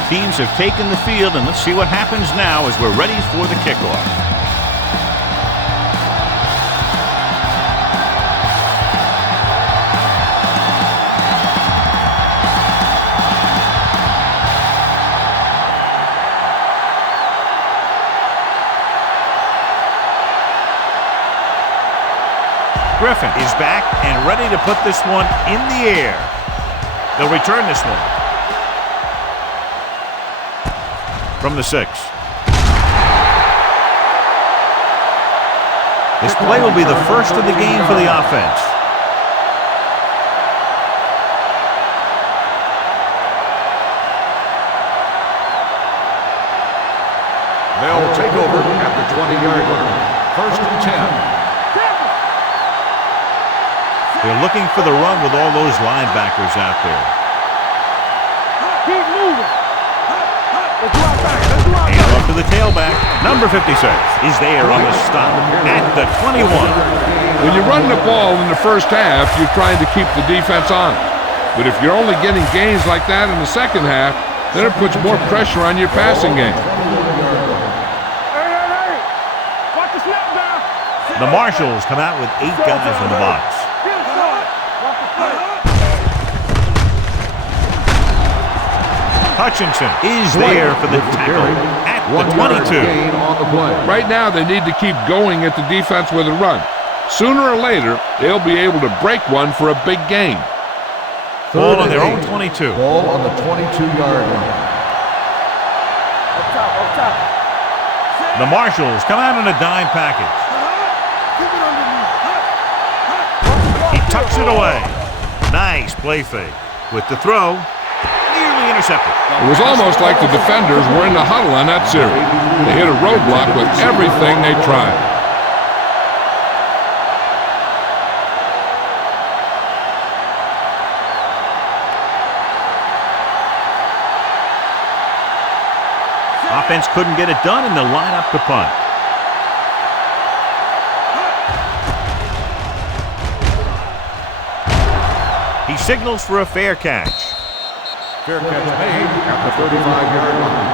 Both teams have taken the field, and let's see what happens now as we're ready for the kickoff. Griffin is back and ready to put this one in the air. They'll return this one. From the 6. This play will be the first of the game for the offense. They'll take over at the 20-yard line. First and 10. They're looking for the run with all those linebackers out there. Keep moving. And off to the tailback. Number 56 is there on the stop at the 21. When you run the ball in the first half, you're trying to keep the defense on it. But if you're only getting gains like that in the second half, then it puts more pressure on your passing game. Watch the snap down. The Marshals come out with 8 guys in the box. Hutchinson is there for the tackle at the 22. Right now, they need to keep going at the defense with a run. Sooner or later, they'll be able to break one for a big gain. Ball on their own 22. Ball on the 22-yard line. Up top. The Marshals come out in a dime package. He tucks it away. Nice play fake. With the throw, nearly intercepted. It was almost like the defenders were in the huddle on that series. They hit a roadblock with everything they tried. Offense couldn't get it done, and they'll line up to punt. He signals for a fair catch. Fair catch made at the 35-yard line.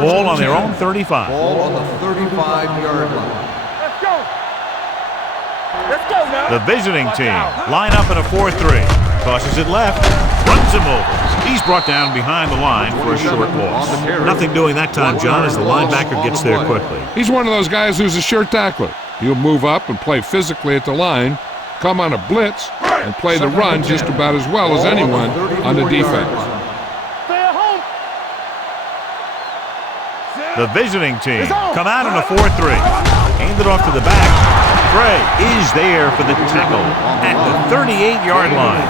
Ball on their own 35. Ball on the 35-yard line. Let's go now. The visiting team line up in a 4-3. Tosses it left. Runs him over. He's brought down behind the line for a short loss. Nothing doing that time, John, as the linebacker gets there quickly. He's one of those guys who's a sure tackler. He'll move up and play physically at the line, come on a blitz, and play the run just about as well as anyone on the defense. Stay at home. The visiting team come out in a 4-3. Hand it off to the back. Gray is there for the tackle at the 38-yard line.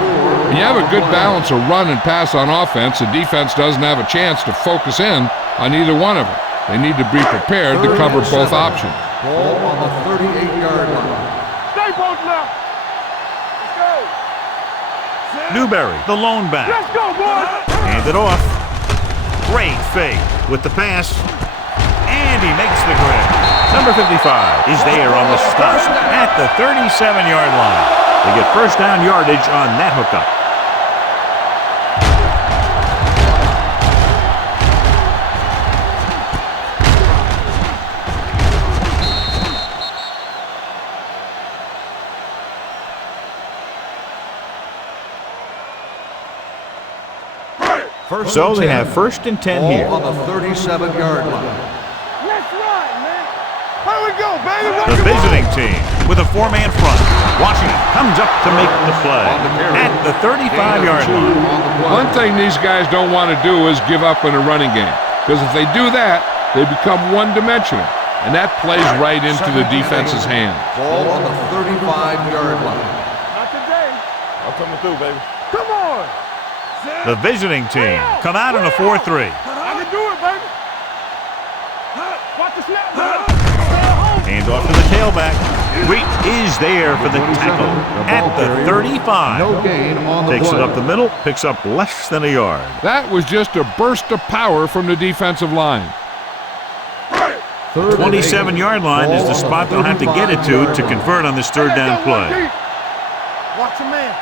When you have a good balance of run and pass on offense, the defense doesn't have a chance to focus in on either one of them. They need to be prepared to cover both options. Ball on the 38-yard line. Stay both now. Let's go. Newberry, the lone back. Let's go, boys. Hand it off. Great fake with the pass. And he makes the grab. Number 55 is there on the stop at the 37-yard line. They get first down yardage on that hookup. So they have first and 10 here. Ball on the 37-yard line. Let's run, man. Here we go, baby. The visiting team with a 4-man front. Washington comes up to make the play at the 35-yard line. One thing these guys don't want to do is give up in a running game, because if they do that, they become one-dimensional, and that plays right into the defense's hands. Ball on the 35-yard line. Not today. I'm coming through, baby. Come on. The visiting team come out in a 4-3. I can do it, baby. Watch the snap. Stay at home. Hand off to the tailback. Reed is there for the tackle at the 35. No gain on the Takes play. it up the middle, picks up less than a yard. That was just a burst of power from the defensive line. Third and 27-yard line is the spot they'll have to get it to convert on this third down play. Watch your man.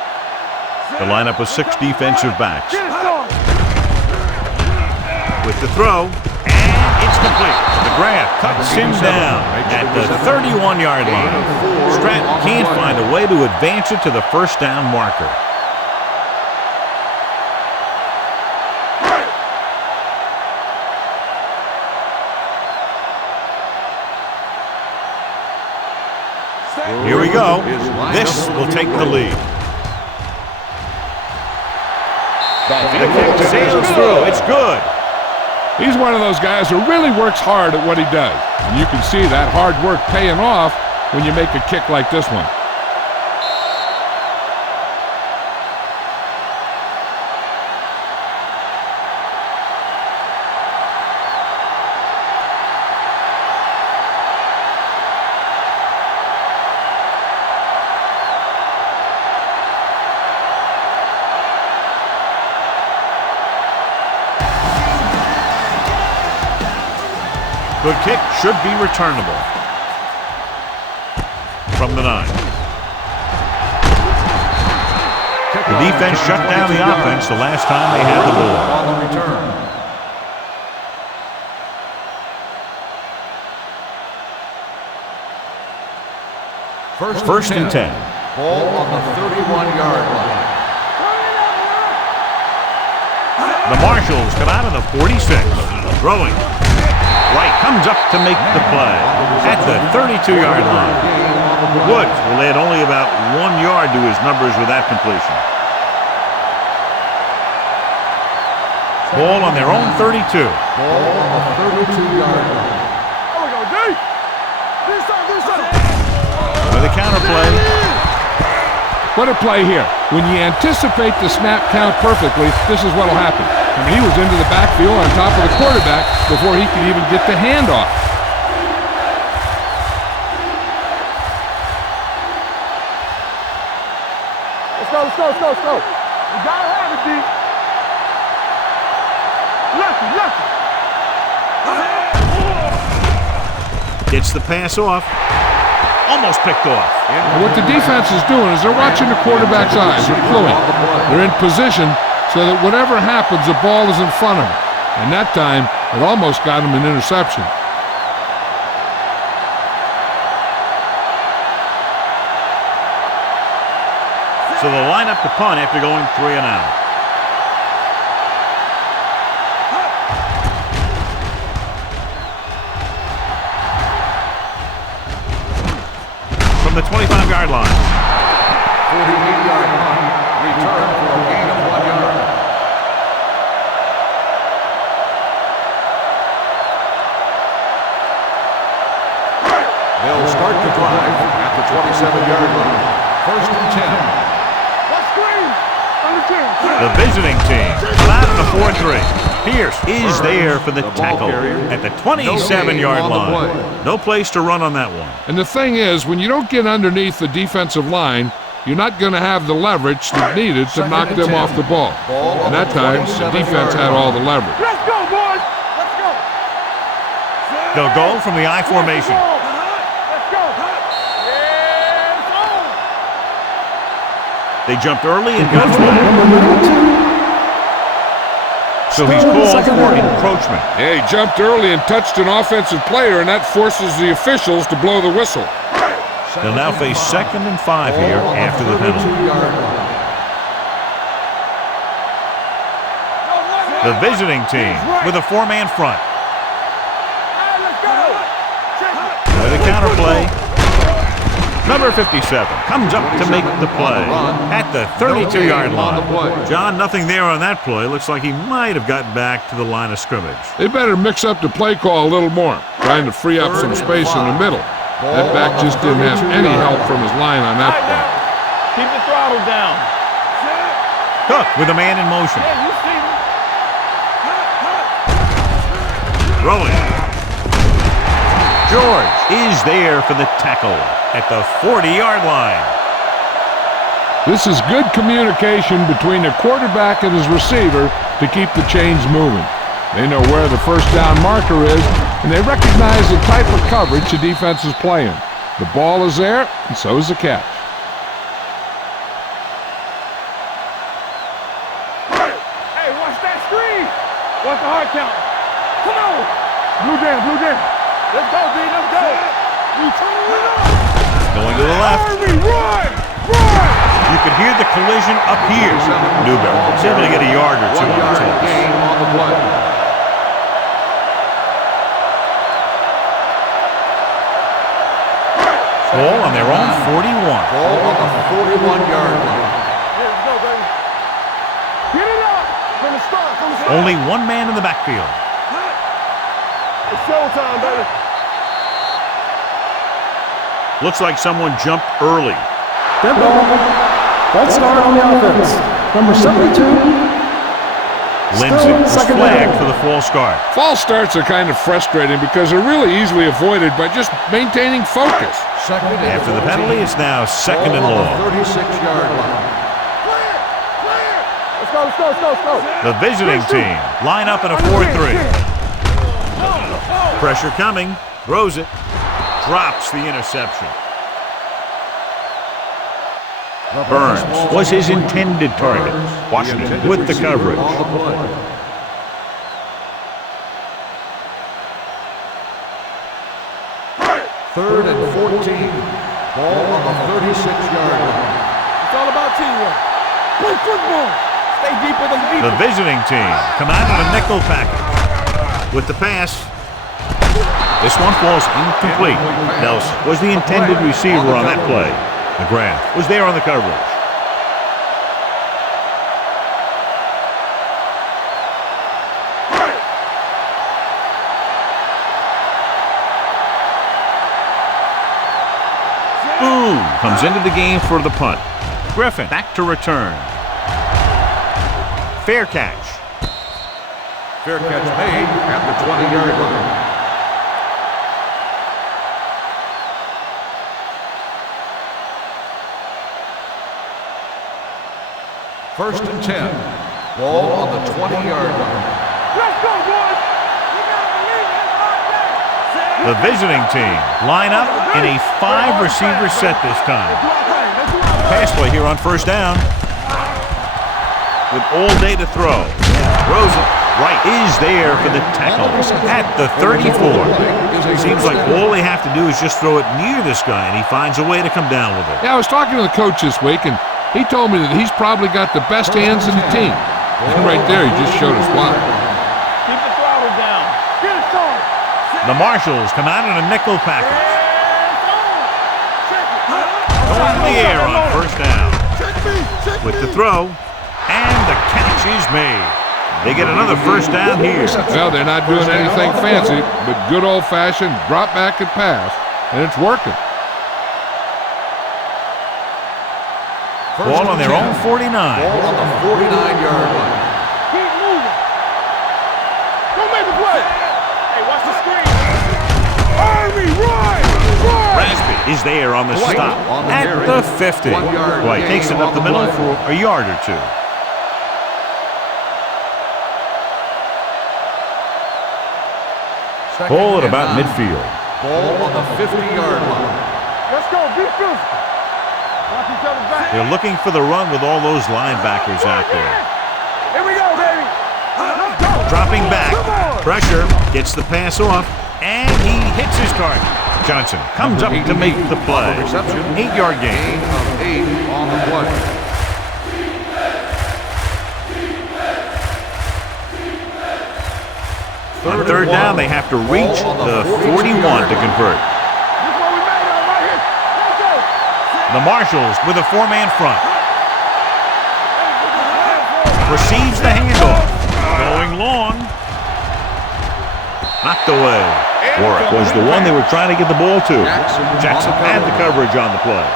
The lineup of 6 defensive backs. Get it started. With the throw, and it's complete. McGrath cuts him down at the 31-yard line. Stratton can't find a way to advance it to the first down marker. Here we go. This will take the lead. The kick sails through. It's good. He's one of those guys who really works hard at what he does. And you can see that hard work paying off when you make a kick like this one. Good kick should be returnable. From the 9. The defense shut down the offense the last time they had the ball. On the return. First and 10. Ball on the 31-yard line. The Marshals come out of the 46. Throwing. White comes up to make the play at the 32-yard line. Woods will add only about 1 yard to his numbers with that completion. Ball on their own 32. Ball on the 32-yard line. There we go, D. Do something. With a counter play. What a play here. When you anticipate the snap count perfectly, this is what will happen. I mean, he was into the backfield on top of the quarterback before he could even get the handoff. Let's go. We gotta have it, D. Lucky. Gets the pass off. Almost picked off. And what the defense is doing is they're watching the quarterback's eyes. They're cluing. They're in position so that whatever happens, the ball is in front of them. And that time, it almost got him an interception. So the lineup to punt after going 3 and out. From the 25-yard line. 48-yard line. Return for a gain of 1 yard. They'll start the drive at the 27-yard line. First and 10. The visiting team come out of the 4-3. Pierce is there for the tackle at the 27-yard line. No place to run on that one. And the thing is, when you don't get underneath the defensive line, you're not going to have the leverage that's needed to knock them off the ball. And that time, the defense had all the leverage. Let's go, boys. Let's go. They'll go from the I formation. Let's go. They jumped early and got so he's called for encroachment. Yeah, he jumped early and touched an offensive player, and that forces the officials to blow the whistle. They'll now face 2nd and 5 here after the penalty. The visiting team with a 4-man front. With a counter play. Number 57 comes up to make the play at the 32-yard line. John, nothing there on that play. Looks like he might have gotten back to the line of scrimmage. They better mix up the play call a little more, trying to free up some space in the middle. That back just didn't have any help from his line on that play. Keep the throttle down. Cook with a man in motion. Yeah, you see him. Rolling. George is there for the tackle at the 40-yard line. This is good communication between the quarterback and his receiver to keep the chains moving. They know where the first down marker is, and they recognize the type of coverage the defense is playing. The ball is there, and so is the catch. Hey, watch that screen. Watch the hard count. Come on. Blue jam, blue jam. Let's go, D. Let's go. We turning it up. Going to the left. Army, run! Run! You can hear the collision up here. Newberry is able to get a yard or two 1 on the yard toss. gain on the play. Ball on their own 41. Ball on the 41-yard line. Here we go, baby. Get it up from the start, from the start. Only one man in the backfield. It's showtime, baby. Looks like someone jumped early. Dead ball. False start on the offense. Number 72. Lindsay was second flagged down. for the false start. False starts are kind of frustrating because they're really easily avoided by just maintaining focus. Second and After the 14. penalty, it's now second and Ball on long. the 36-yard line. Clear! Clear! Let's go, let's go, let's go, let's go. The visiting team line up in a 4-3. Pressure coming. Throws it. Drops the interception. Burns was his intended target. Washington with the coverage. On the play. Third and 14. Ball on the 36-yard line. It's all about teamwork. Play football. Stay deeper than deep. The visiting team come out in a nickel package. With the pass, this one falls incomplete. Nelson was the intended receiver on that play. McGrath was there on the coverage. Boom comes into the game for the punt. Griffin back to return. Fair catch. Fair catch made at the 20-yard line. First and 10. Ball on the 20-yard line. Let's go, boys. You gotta believe it. The visiting team line up in a 5-receiver set this time. Pass play here on first down. With all day to throw. Throws it right. Is there for the tackle at the 34. Seems like all they have to do is just throw it near this guy, and he finds a way to come down with it. Yeah, I was talking to the coach this week, and he told me that he's probably got the best hands in the team. And right there, he just showed us why. Keep the throttle down. Get it started. The Marshals come out in a nickel package. Going in the air on first down. With the throw, and the catch is made. They get another first down here. Well, they're not doing anything fancy, but good old-fashioned drop back and pass, and it's working. Ball on their own 49. Ball on the 49-yard line. Keep moving. Go make the play. Hey, watch the screen. Army, run! Run! Raspy is there on the stop on the at carry. the 50. 1 yard Well, he gain takes it up on the the middle play. for a yard or two. Second Ball at and about 9. midfield. Ball on the 50-yard line. Let's go, be physical. Watch each other back. They're looking for the run with all those linebackers out there. Here we go, baby. Let's go. Dropping back. Come on. Pressure. Gets the pass off. And he hits his target. Johnson comes up to make the play. Reception. 8-yard gain. Gain of 8 on the play. On third down, they have to reach the 41 to convert. This one we made on right here. Let's go. The Marshals with a 4-man front. Receives the handoff. Going long. Knocked away. Warwick was the one they were trying to get the ball to. Jackson had the coverage on the play.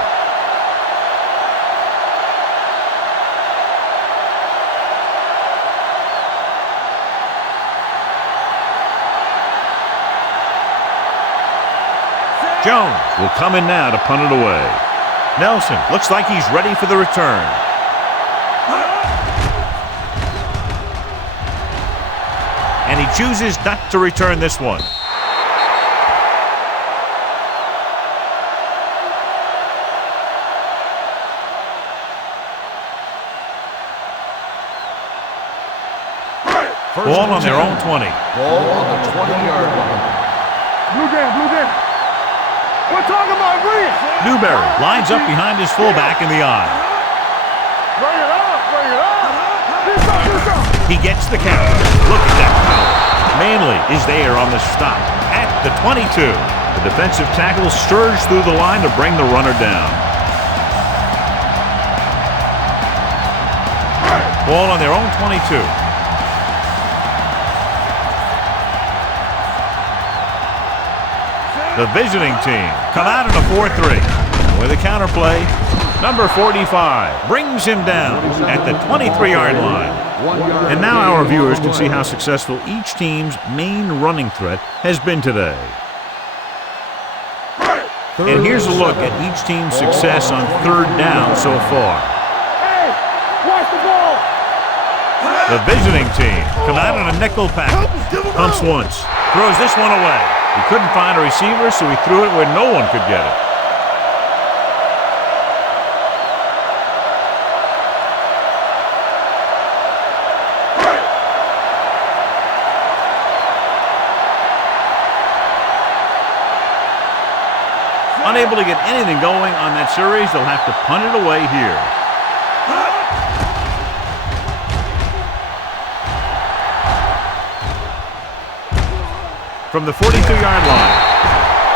Jones will come in now to punt it away. Nelson looks like he's ready for the return. And he chooses not to return this one. on their own 20. Ball on the 20-yard line. Blue jam, blue jam. We're talking about green. Newberry lines up behind his fullback in the eye. Bring it up, bring it up. Do something. He gets the count. Look at that power. Manley is there on the stop at the 22. The defensive tackle surged through the line to bring the runner down. Ball on their own 22. The visiting team come out in a 4-3 with a counterplay. Number 45 brings him down at the 23-yard line. And now our viewers can see how successful each team's main running threat has been today. And here's a look at each team's success on third down so far. Hey, watch the ball. The visiting team come out in a nickel package. Pumps once, throws this one away. He couldn't find a receiver, so he threw it where no one could get it. Unable to get anything going on that series, they'll have to punt it away here. From the 42-yard line.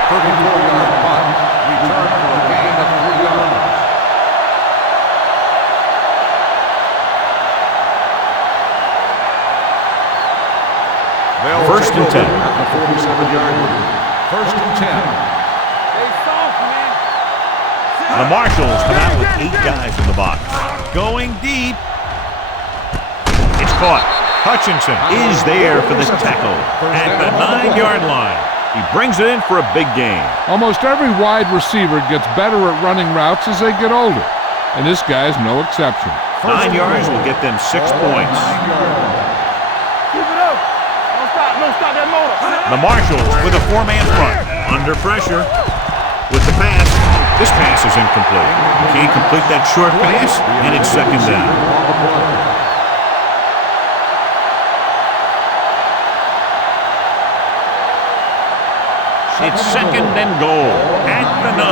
34-yard punt. Return for a gain of 3 yards. They'll First and 10. At the 47-yard line. First and 10. They soft, man. The Marshals come out with 8 guys in the box. Going deep. It's caught. Hutchinson is there for the tackle at the 9-yard line. He brings it in for a big gain. Almost every wide receiver gets better at running routes as they get older, and this guy's no exception. 9 yards will get them 6 points. Keep it up. Don't stop that motor. The Marshals with a 4-man front. Under pressure with the pass. This pass is incomplete. Can't complete that short pass, and it's second down. It's second and goal at the 9.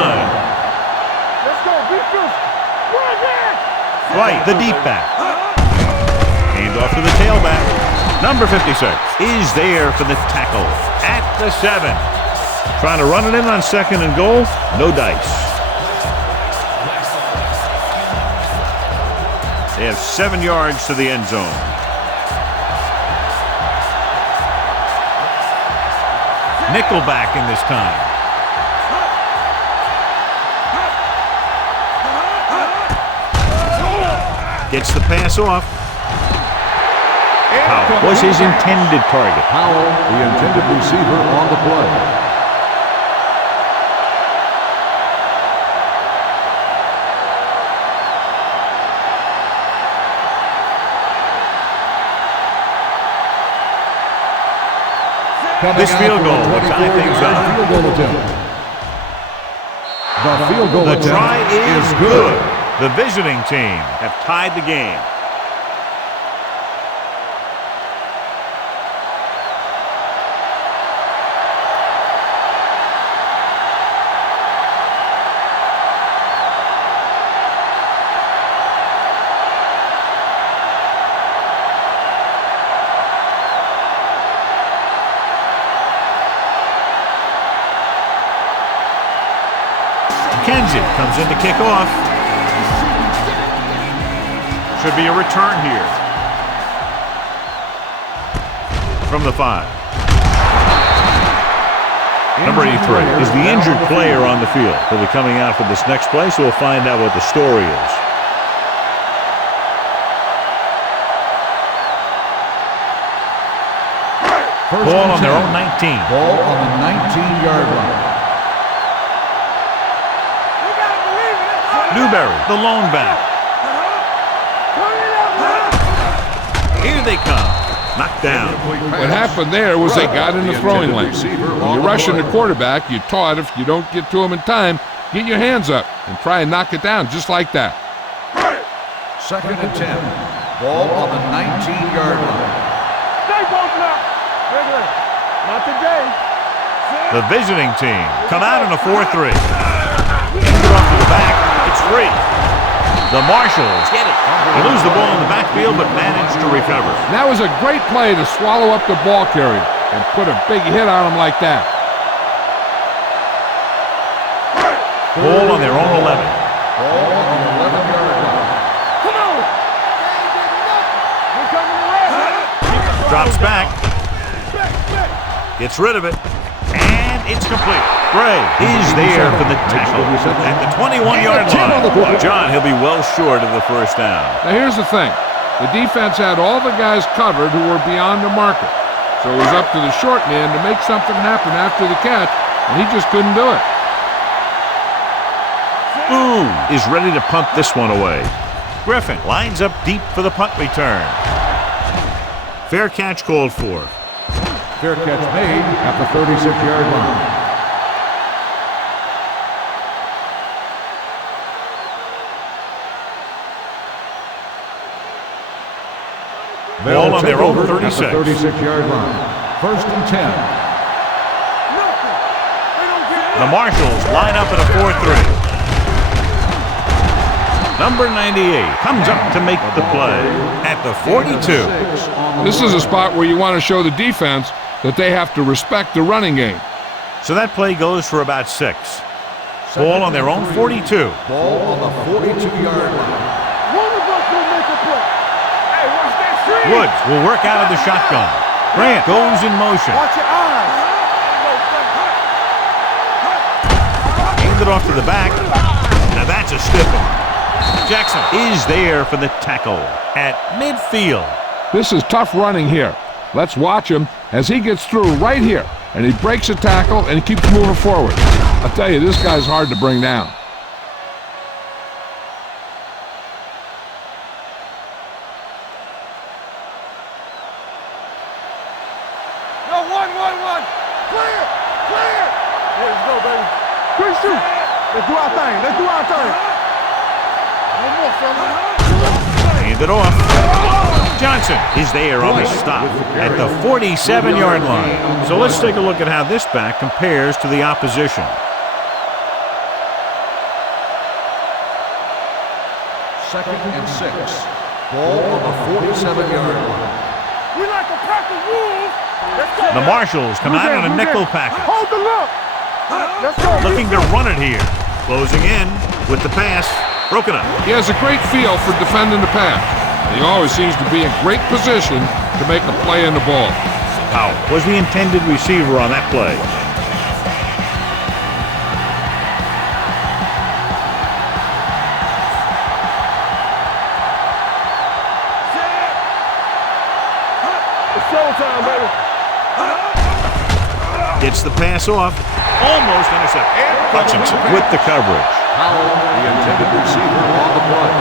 Let's go, be first. Run that. Right, the deep back. Hand off to the tailback. Number 56 is there for the tackle at the 7. Trying to run it in on second and goal. No dice. They have 7 yards to the end zone. Nickelback in this time. Gets the pass off. Powell was his intended target. Powell, the intended receiver on the play. This field goal will tie things up. The field goal The attempt try is good. good. The visiting team have tied the game. Kenzie comes in to kick off. Should be a return here. From the 5. Number 83 is the injured player on the field. He'll be coming out for this next play, so we'll find out what the story is. Ball on their own 19. Ball on the 19-yard line. Newberry, the lone back. Here they come. Knocked down. What happened there was they got in the throwing lane. When you're rushing the quarterback, you're taught if you don't get to him in time, get your hands up and try and knock it down just like that. Second and 10. Ball on the 19-yard line. Stay both Not today. The visiting team come out in a 4-3. Get off to the back. It's free. The Marshals get it. They lose the ball in the backfield, but manage to recover. That was a great play to swallow up the ball carrier and put a big hit on him like that. Ball on their own 11. Ball on the 11-yard line. Come on. We're coming around. Drops back. Gets rid of it. And it's complete. Gray is there for the tackle at the 21-yard line. John, he'll be well short of the first down. Now here's the thing. The defense had all the guys covered who were beyond the marker. So it was up to the short man to make something happen after the catch, and he just couldn't do it. Boom is ready to punt this one away. Griffin lines up deep for the punt return. Fair catch called for. Fair catch made at the 36-yard line. Ball on their own 36. At the 36-yard line. First and 10. The Marshals line up at a 4-3. Number 98 comes up to make the play at the 42. This is a spot where you want to show the defense that they have to respect the running game. So that play goes for about 6. Ball on their own 42. Ball on the 42-yard line. One of us will make a play. Hey, watch that screen. Woods will work out of the shotgun. Grant goes in motion. Watch your eyes. Hand it off to the back. Now that's a stiff one. Jackson is there for the tackle at midfield. This is tough running here. Let's watch him as he gets through right here, and he breaks a tackle and keeps moving forward. I'll tell you, this guy's hard to bring down. No, one. Clear. Let's go, baby. Quick shoot. Let's do our thing. One more, fella. Hand it off. Johnson is there on the stop at the 47-yard line. So let's take a look at how this back compares to the opposition. Second and 6. Ball on the 47-yard line. We like a pack of wolves. Let's go. The Marshals come out on a nickel package. Hold the look. Let's go. Looking to run it here. Closing in with the pass. Broken up. He has a great feel for defending the pass. He always seems to be in great position to make a play in the ball. Powell was the intended receiver on that play. It's showtime, baby. Gets the pass off. Almost intercepted. Hutchinson with the coverage. Powell, the intended receiver on the play.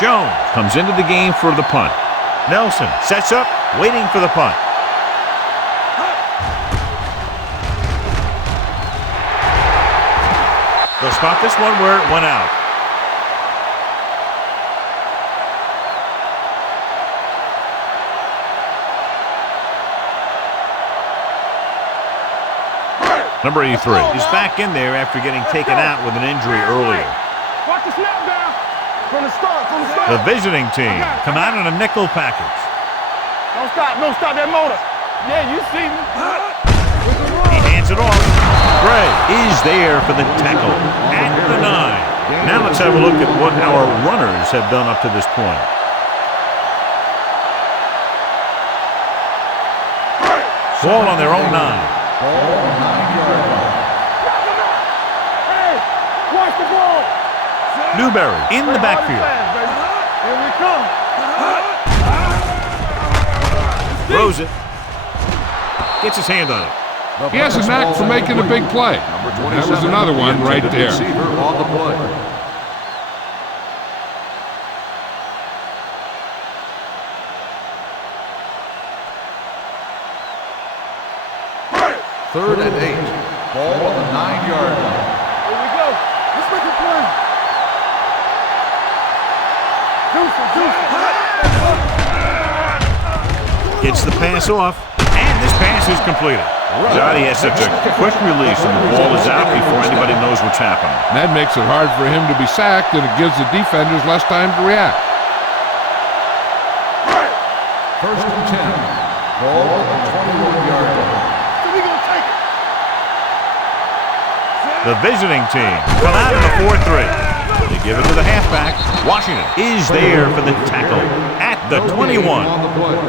Jones comes into the game for the punt. Nelson sets up, waiting for the punt. They'll spot this one where it went out. Number 83 is back in there after getting taken out with an injury earlier. Watch the snap down. From the start. The visiting team come out in a nickel package. Don't stop that motor. Yeah, you see me. He hands it off. Gray is there for the tackle at the 9. Now let's have a look at what our runners have done up to this point. Ball on their own 9. Ball on the 9-yard line. Hey, watch the ball. Newberry in the backfield. Here we come. Throws it. Gets his hand on it. He has a knack for making a big play. That was another one right there. Receiver on the play. 3rd and 8. Ball on the 9-yard line. Here we go. Let's make a play. Gets the pass off, and this pass is completed. Johnny has such a quick release, and the ball is out before anybody knows what's happening. That makes it hard for him to be sacked, and it gives the defenders less time to react. 1st and 10. Ball on the 21-yard line. So we gonna take it. The visiting team come out in a 4-3. They give it to the halfback. Washington is there for the tackle at the 21.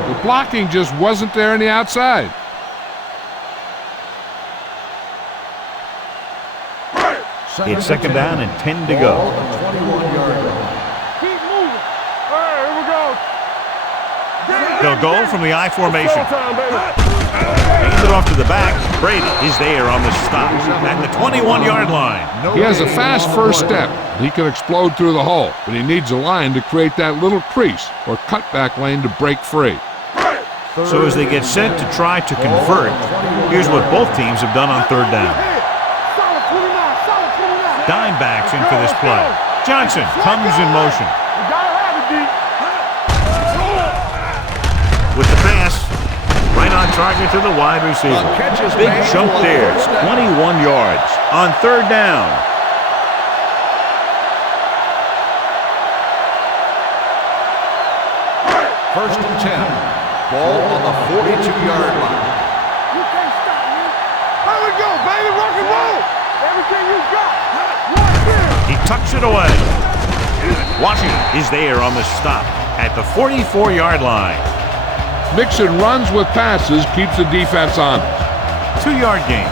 The blocking just wasn't there on the outside. It's 2nd down and 10 to go. Ball on the 21-yard line. Keep moving. All right, here we go. They'll go from the I formation. Showtime, baby. Hands it off to the back. Brady is there on the stop at the 21-yard line. He has a fast first step. He can explode through the hole, but he needs a line to create that little crease or cutback lane to break free. So as they get set to try to convert, here's what both teams have done on 3rd down. Solid 29, solid 29. Dime backs in for this play. Johnson comes in motion. You gotta have it, D. With the pass, right on target to the wide receiver. Big jump there, it's 21 yards on 3rd down. First and 10. Ball on the 42-yard line. You can't stop me. Here we go, baby. Rock and roll. Everything you got. Right here. He tucks it away. Washington is there on the stop at the 44-yard line. Mixing runs with passes keeps the defense honest. 2-yard gain.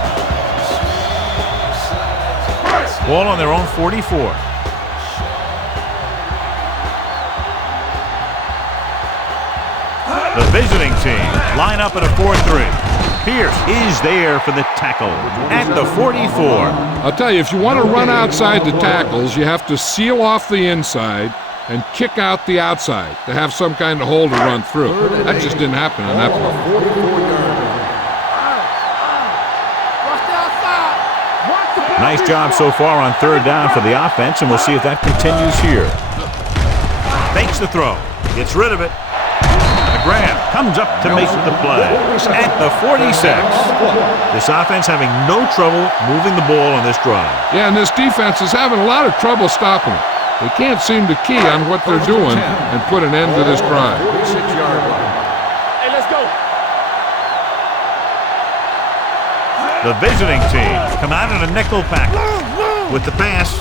Ball on their own 44. The visiting team line up at a 4-3. Pierce is there for the tackle at the 44. I'll tell you, if you want to run outside the tackles, you have to seal off the inside and kick out the outside to have some kind of hole to run through. That just didn't happen on that play. Nice job so far on 3rd down for the offense, and we'll see if that continues here. Fakes the throw. Gets rid of it. Graham comes up to make the play at the 46. This offense having no trouble moving the ball on this drive. Yeah, and this defense is having a lot of trouble stopping it. They can't seem to key on what they're doing and put an end to this drive. 46-yard line. Hey, let's go. The visiting team come out in a nickel package with the pass.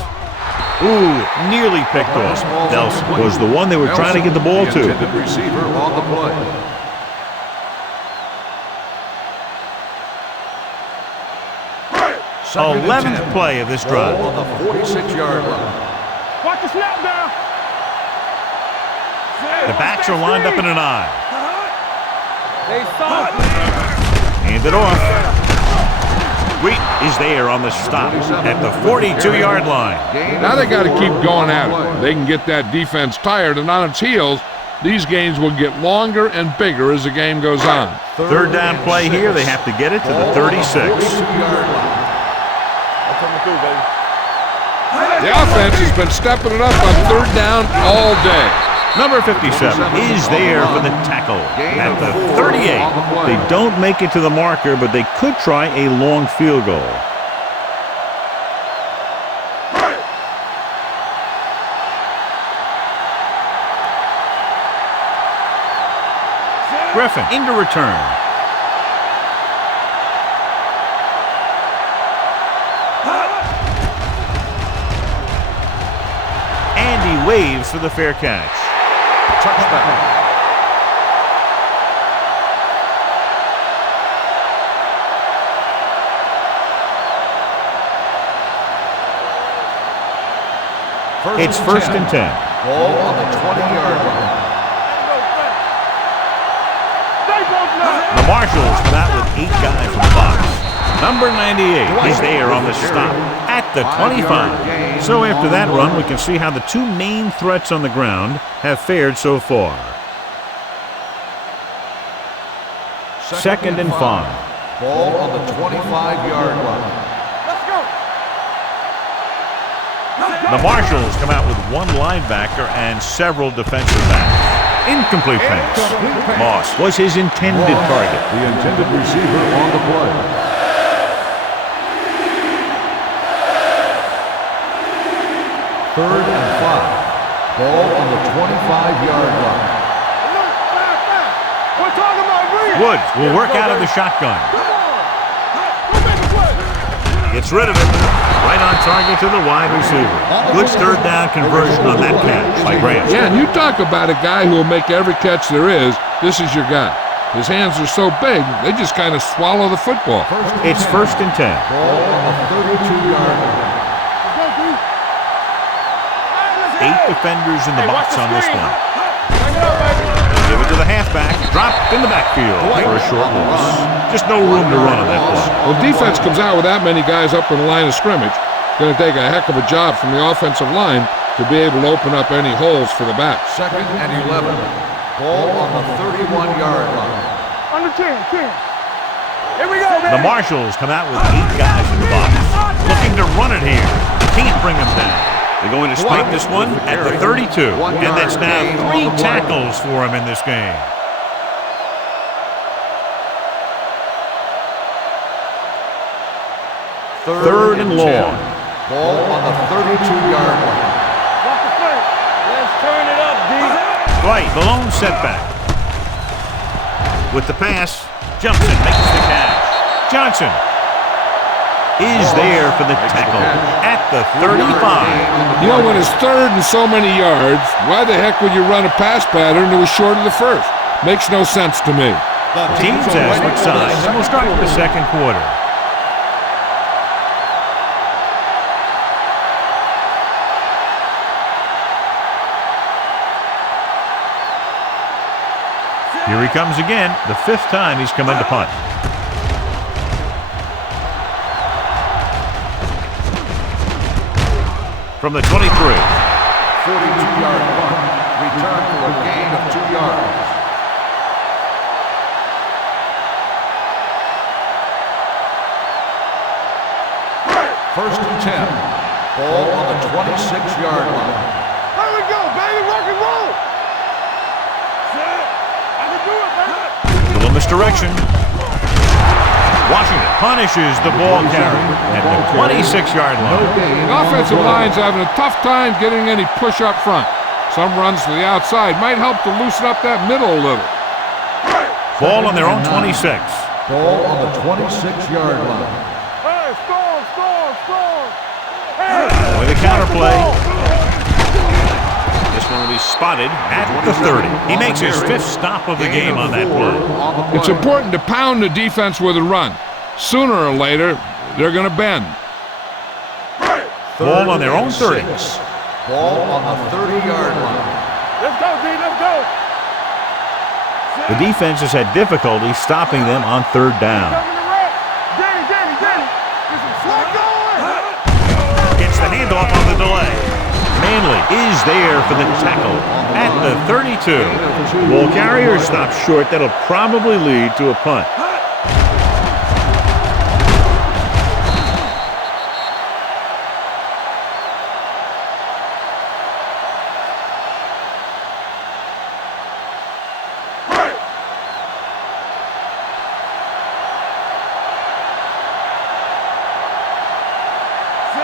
Ooh, nearly picked off. Nelson was the one they were trying to get the ball to. Intended receiver on the play. Second and 11th 10. play of this drive. Ball on the 46-yard line. Watch the snap down. The backs are lined up in an eye. They soft. Hand it off. Wheat is there on the stop at the 42-yard line. Now they got to keep going at it. They can get that defense tired and on its heels. These games will get longer and bigger as the game goes on. 3rd down play here. They have to get it to the 36. The offense has been stepping it up on 3rd down all day. Number 57 is there for the tackle at the 38. They don't make it to the marker, but they could try a long field goal. Griffin into return. And he waves for the fair catch. Touchback. It's 1st and 10. Ball on the 20-yard line. The Marshals come out with 8 guys from the box. Number 98 is there on the stop at the 25. So after that run, we can see how the 2 main threats on the ground have fared so far. 2nd and 5. Ball on the 25-yard line. Let's go. The Marshals come out with one linebacker and several defensive backs. Incomplete pass. Moss was his intended target. The intended receiver on the play. Third and 5. Ball on the 25-yard line. We're talking about Reed. Woods will work out of the shotgun. Come on. Go make a play. Gets rid of it. Right on target to the wide receiver. Good third down conversion on that catch by Graham. Yeah, and you talk about a guy who will make every catch there is. This is your guy. His hands are so big, they just kind of swallow the football. It's 1st and 10. Ball on the 32-yard line. Let's go, D. 8 defenders in the box on this one. Bring it up, baby. Give it to the halfback. Dropped in the backfield for a short loss. Just no room to run on that play. Well, defense comes out with that many guys up in the line of scrimmage. It's going to take a heck of a job from the offensive line to be able to open up any holes for the backs. 2nd and 11. Ball on the 31-yard line. Under 10. Here we go, man. The Marshals come out with 8 guys in the box. Looking to run it here. Can't bring them down. They're going to spike this one at the 32. And that's now 3 tackles for him in this game. Third and long. Ball on the 32-yard line. Watch the play. Let's turn it up, D. Right, the lone setback. With the pass, jumps and makes the catch. Johnson is there for the tackle at the 35. You know, when it's 3rd and so many yards, why the heck would you run a pass pattern that was short of the 1st? Makes no sense to me. Teams have switched sides, and we'll start with the 2nd quarter. Here he comes again, the 5th time he's come in to punt. From the 23. 42-yard punt. Return for a gain of 2 yards. First and 10. Ball on the 26-yard line. Here we go, baby. Rock and roll. I can do it, baby. Little misdirection. Washington punishes the ball carry at the 26-yard line. The offensive line's having a tough time getting any push up front. Some runs to the outside might help to loosen up that middle a little. Ball on their own 26. Ball on the 26-yard line. Hey, score. With a counterplay. This one will be spotted at the 30. He makes his 5th stop of the game on that play. It's important to pound the defense with a run. Sooner or later, they're going to bend. Ball on their own 30. Ball on the 30-yard line. Let's go, D. Let's go. The defense has had difficulty stopping them on 3rd down. Coming to red. Get it. This is swat going. Gets the handoff on the delay. Manley is there for the tackle at the 32. Ball carrier stops short. That'll probably lead to a punt.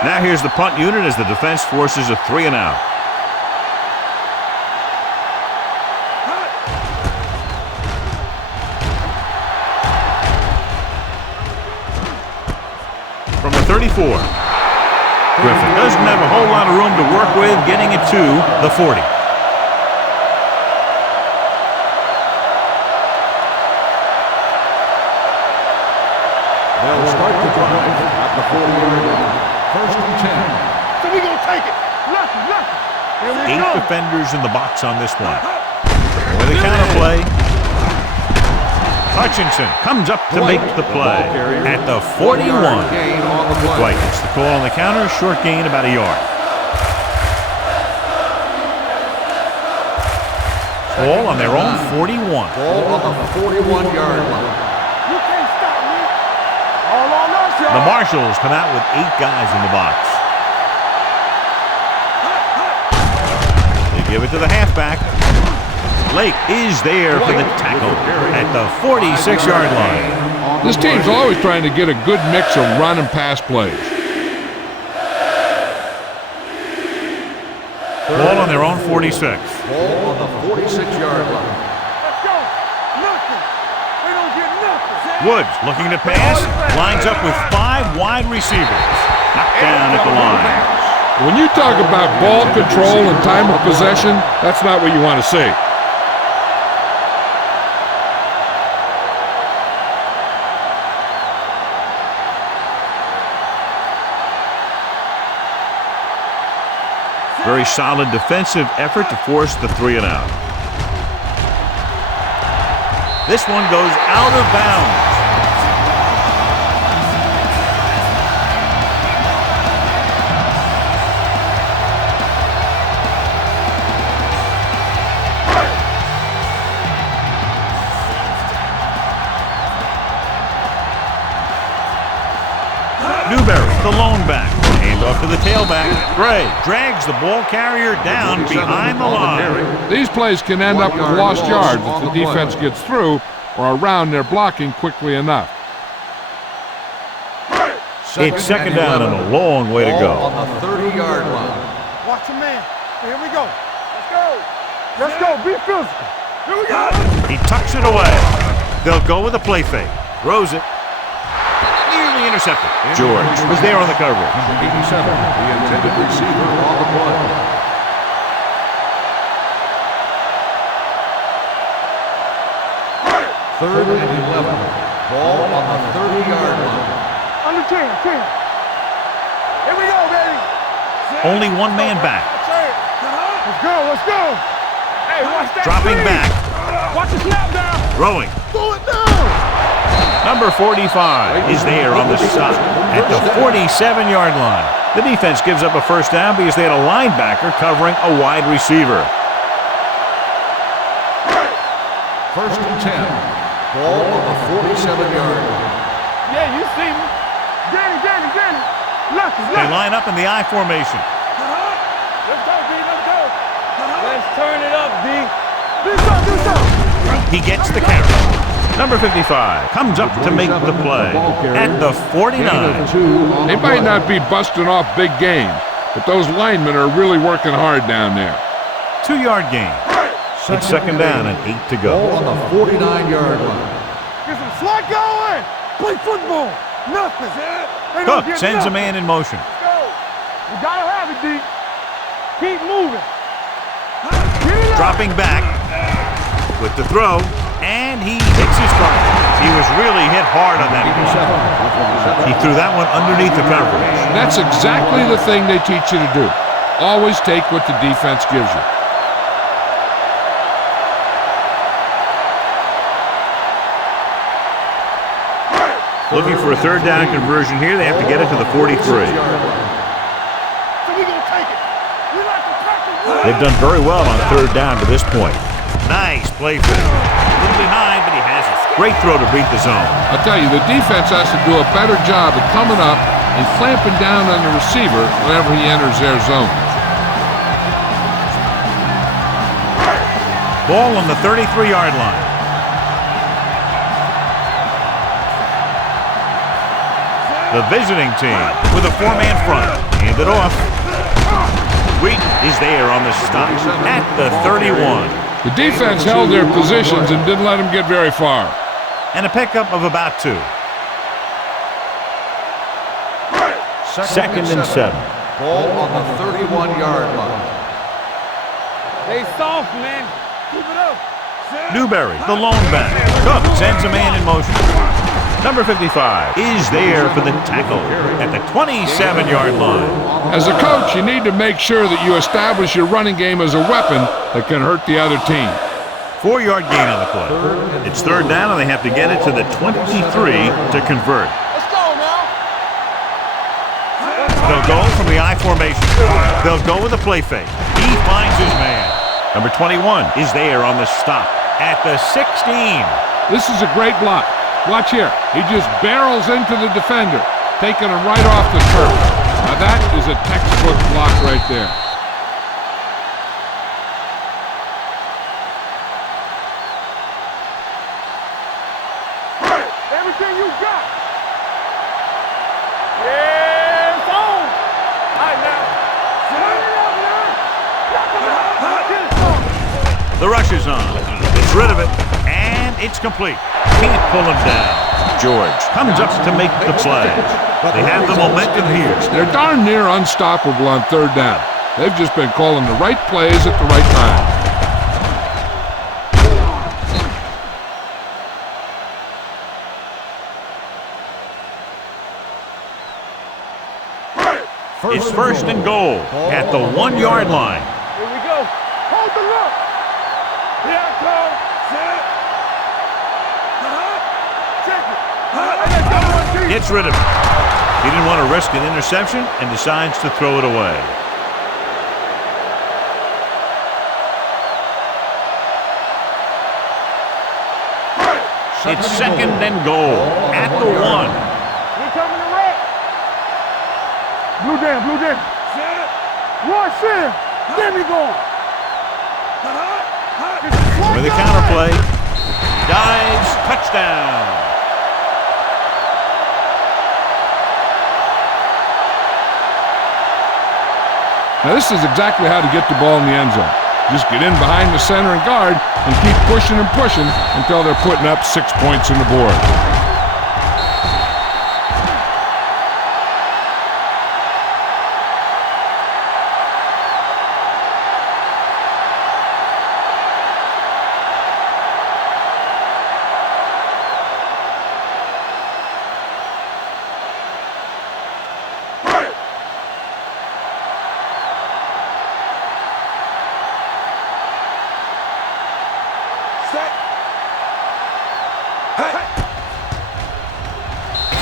Now here's the punt unit as the defense forces a 3 and out. From the 34. Griffin doesn't have a whole lot of room to work with, getting it to the 40. They'll start the drive at the 40-yard line. First and 10. So we gonna take it. Lucky. Here we 8 go. defenders in the box on this one. With a counterplay. Hutchinson comes up to make the play at the 41. Gain on the play. White gets the call on the counter. Short gain, about a yard. Ball on their own 41. Ball on the 41-yard line. You can't stop me. The Marshals come out with 8 guys in the box. They give it to the halfback. Lake is there for the tackle at the 46-yard line. This team's always trying to get a good mix of run and pass plays. Ball on their own 46. Ball on the 46-yard line. Let's go. Nothing. They don't get nothing. Woods looking to pass. Lines up with 5 wide receivers. Knocked down at the line. When you talk about ball control and time of possession, that's not what you want to see. Very solid defensive effort to force the 3 and out. This one goes out of bounds. Newberry, the lone back. Hand off to the tailback. Gray drags the ball carrier down behind the line. These plays can end up with lost yards if the defense gets through or around their blocking quickly enough. It's second down and a long way to go. On the 30-yard line. Watch your man. Here we go. Let's go. Let's go. Be physical. Here we go. He tucks it away. They'll go with a play fake. Throws it. Nearly intercepted. George was there on the coverage. 87, the intended receiver on the play. Third and 11. Ball on the 30-yard line. Under 10. Here we go, baby. Only one man back. Let's go. Let's go. Hey, watch that. Dropping screen. back. Watch the snap down. Throwing. Pull it down. Number 45 is there on the stop at the 47-yard line. The defense gives up a first down because they had a linebacker covering a wide receiver. First and 10. Ball on the 47-yard line. Yeah, you see me. Danny. Look. They line up in the I formation. Let's go, D. Let's go. Let's turn it up, D. Do something. He gets the carry. Number 55 comes up to make the play at the 49. They might not be busting off big games, but those linemen are really working hard down there. 2-yard gain. It's second down and 8 to go. Ball on the 49-yard line. Get some slot going. Play football. Nothing. They don't Cook get sends a nothing. man in motion. Let's go. You gotta have it, D. Keep moving. Get it up. Dropping back with the throw, and he hits his target. He was really hit hard on that play. He threw that one underneath the coverage. That's exactly the thing they teach you to do. Always take what the defense gives you. Looking for a third down conversion here. They have to get it to the 43. So we gonna take it. We like to tackle. They've done very well on third down to this point. Nice play for him. A little behind, but he has it. Great throw to beat the zone. I'll tell you, the defense has to do a better job of coming up and clamping down on the receiver whenever he enters their zone. Ball on the 33-yard line. The visiting team with a 4-man front. Hand it off. Wheaton is there on the stop at the 31. The defense held their positions and didn't let them get very far. And a pickup of about 2. Second and 7. Ball on the 31-yard line. They soft, man. Keep it up. Newberry, the lone back. Cook sends a man in motion. Number 55 is there for the tackle at the 27-yard line. As a coach, you need to make sure that you establish your running game as a weapon that can hurt the other team. 4-yard gain on the play. It's third down, and they have to get it to the 23 to convert. Let's go now. They'll go from the I formation. They'll go with a play fake. He finds his man. Number 21 is there on the stop at the 16. This is a great block. Watch here. He just barrels into the defender, taking him right off the turf. Now that is a textbook block right there. Everything you got. Yeah, it's on. All right, now. Turn it up, man. The rush is on. Gets rid of it, and it's complete. Can't pull him down. George comes up to make the play. They have the momentum here. They're darn near unstoppable on third down. They've just been calling the right plays at the right time. It's first and goal at the 1-yard line. Here we go. Hold the look. Here I come. Set. Check it. Gets rid of it. He didn't want to risk an interception and decides to throw it away. It's second and goal at the 1. We coming to wreck. Blue down, blue down. Set. Rush in. There we go. With a counterplay. Dives. Touchdown. Now this is exactly how to get the ball in the end zone. Just get in behind the center and guard and keep pushing and pushing until they're putting up 6 points on the board.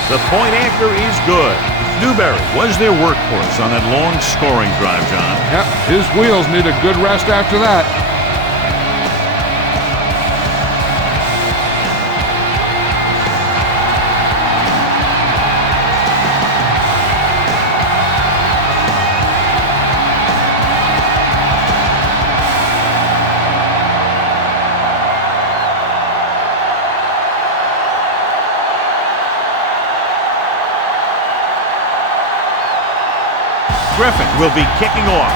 The point after is good. Newberry was their workhorse on that long scoring drive, John. Yep, his wheels need a good rest after that. Griffin will be kicking off.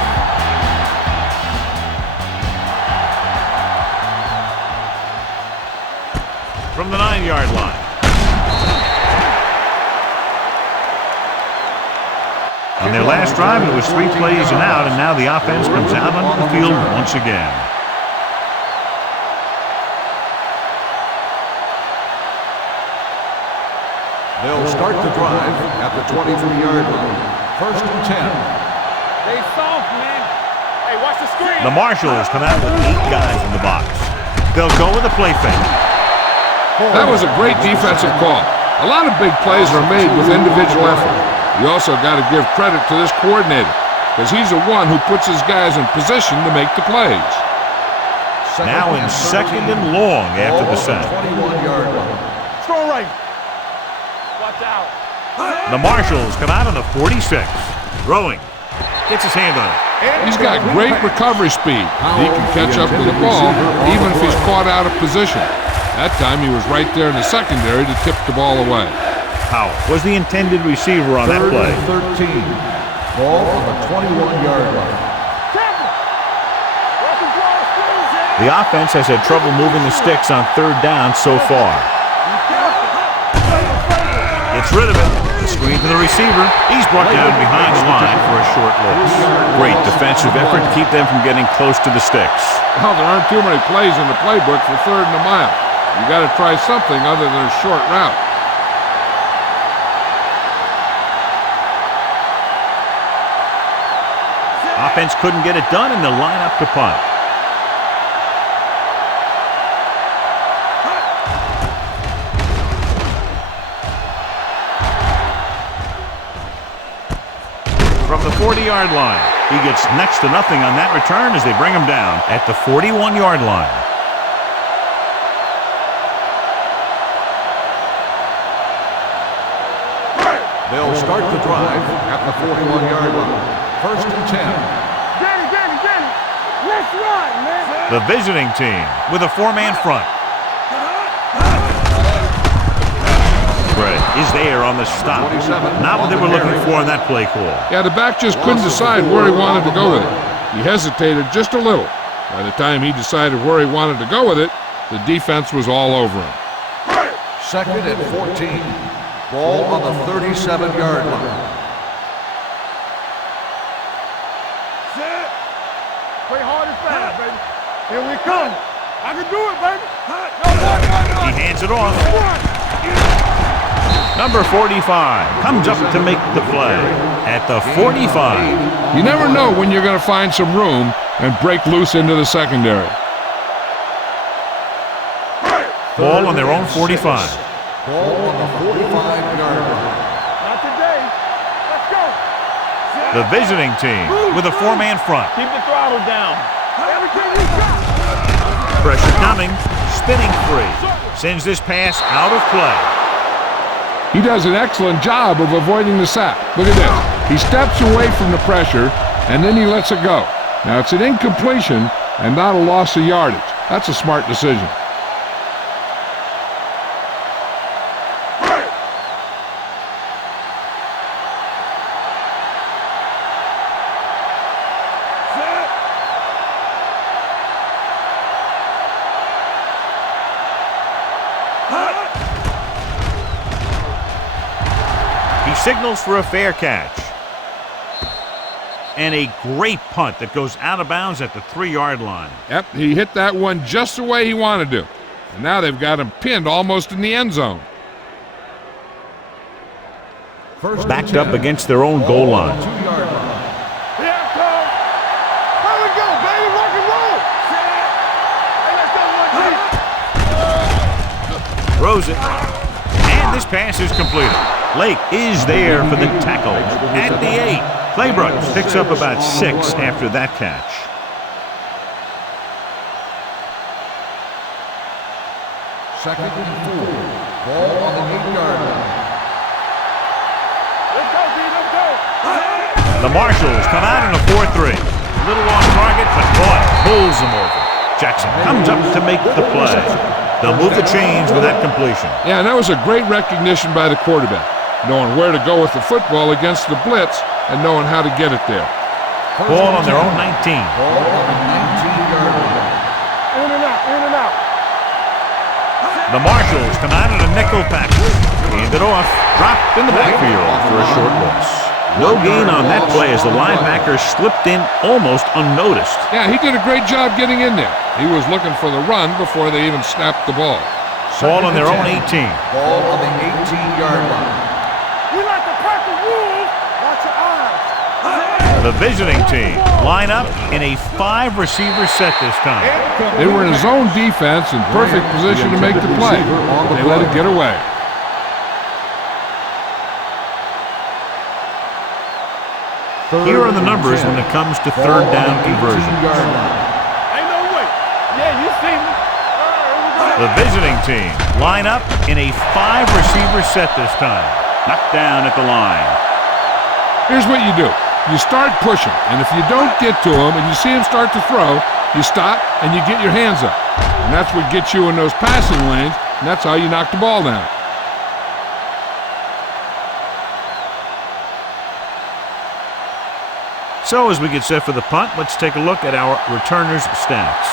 From the 9-yard line. On their last drive, it was 3 plays and out, and now the offense comes out onto the field once again. They'll start the drive at the 23-yard line. First and 10. They soft, man. Hey, watch the screen. The Marshals come out with 8 guys in the box. They'll go with a play fake. That was a great defensive call. A lot of big plays are made with individual effort. You also got to give credit to this coordinator, because he's the one who puts his guys in position to make the plays. Now in second and long after the sack. 21-yard line. Strong right. Watch out. The Marshals come out on the 46. Throwing. Gets his hand on it. He's got great recovery speed. He can catch up to the ball even if he's caught out of position. That time he was right there in the secondary to tip the ball away. Powell was the intended receiver on that play. 13. Ball on the 21-yard line. The offense has had trouble moving the sticks on third down so far. Gets rid of it. The screen to the receiver. He's brought down behind the line for a short loss. Great defensive effort to keep them from getting close to the sticks. Well, there aren't too many plays in the playbook for third and a mile. You got to try something other than a short route. Offense couldn't get it done, and they'll line up to punt. From the 40-yard line, he gets next to nothing on that return as they bring him down at the 41-yard line. They'll start the drive at the 41-yard line. First and 10. Danny, let's run, man. The visiting team with a four-man front. Gray is there on the stop. Not what they were looking for in that play call. Yeah, the back just couldn't decide where he wanted to go with it. He hesitated just a little. By the time he decided where he wanted to go with it, the defense was all over him. Second and 14. Ball on the 37-yard line. Set. Play hard and fast, baby. Here we come. I can do it, baby. No. He hands it off. Number 45 comes up to make the play at the 45. You never know when you're going to find some room and break loose into the secondary. Ball on their own 45. Ball on the 45-yard line. Not today. Let's go. The visiting team with a four-man front. Keep the throttle down. Everything you got. Pressure coming, spinning free. Sends this pass out of play. He does an excellent job of avoiding the sack. Look at this. He steps away from the pressure, and then he lets it go. Now, it's an incompletion and not a loss of yardage. That's a smart decision. He signals for a fair catch. And a great punt that goes out of bounds at the 3-yard line. Yep, he hit that one just the way he wanted to. And now they've got him pinned almost in the end zone. Backed up against their own goal line. Here it comes. Here we go, baby. Rock and roll. Hey, let's go, 1, 2. Throws it. And this pass is completed. Lake is there for the tackle at the 8. Claybrooks picks up about 6 after that catch. Second and 4. Ball on the 8-yard line. Let's go, B. Let's go. The Marshals come out in a 4-3. Little off target, but boy, pulls them over. Jackson comes up to make the play. They'll move the chains with that completion. Yeah, and that was a great recognition by the quarterback, knowing where to go with the football against the blitz and knowing how to get it there. Ball on their own 19. Ball on the 19-yard line. In and out. The Marshals come out in a nickel package. Hand it off. Dropped in the backfield for a short loss. No gain on that play as the linebacker slipped in almost unnoticed. Yeah, he did a great job getting in there. He was looking for the run before they even snapped the ball. Ball on their own 18. Ball on the 18-yard line. We like to crack the rules. Watch your eyes. The visiting team line up in a 5-receiver set this time. They were in zone defense in perfect position to make the play. They let it get away. Here are the numbers when it comes to third down conversions. Ain't no way. Yeah, you see me. The visiting team line up in a 5-receiver set this time. Knocked down at the line. Here's what you do. You start pushing, and if you don't get to him and you see him start to throw, you stop and you get your hands up. And that's what gets you in those passing lanes, and that's how you knock the ball down. So as we get set for the punt, let's take a look at our returners' stats.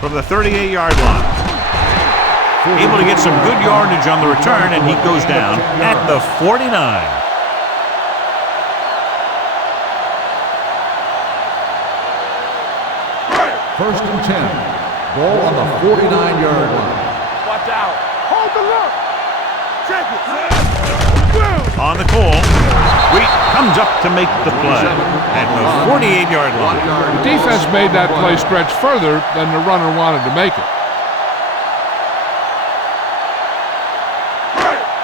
From the 38-yard line. Able to get some good yardage on the return, and he goes down at the 49. First and 10. Ball on the 49-yard line. Watch out. Hold the look. Check it. On the call, Wheat comes up to make the play at the 48-yard line. The defense made that play stretch further than the runner wanted to make it.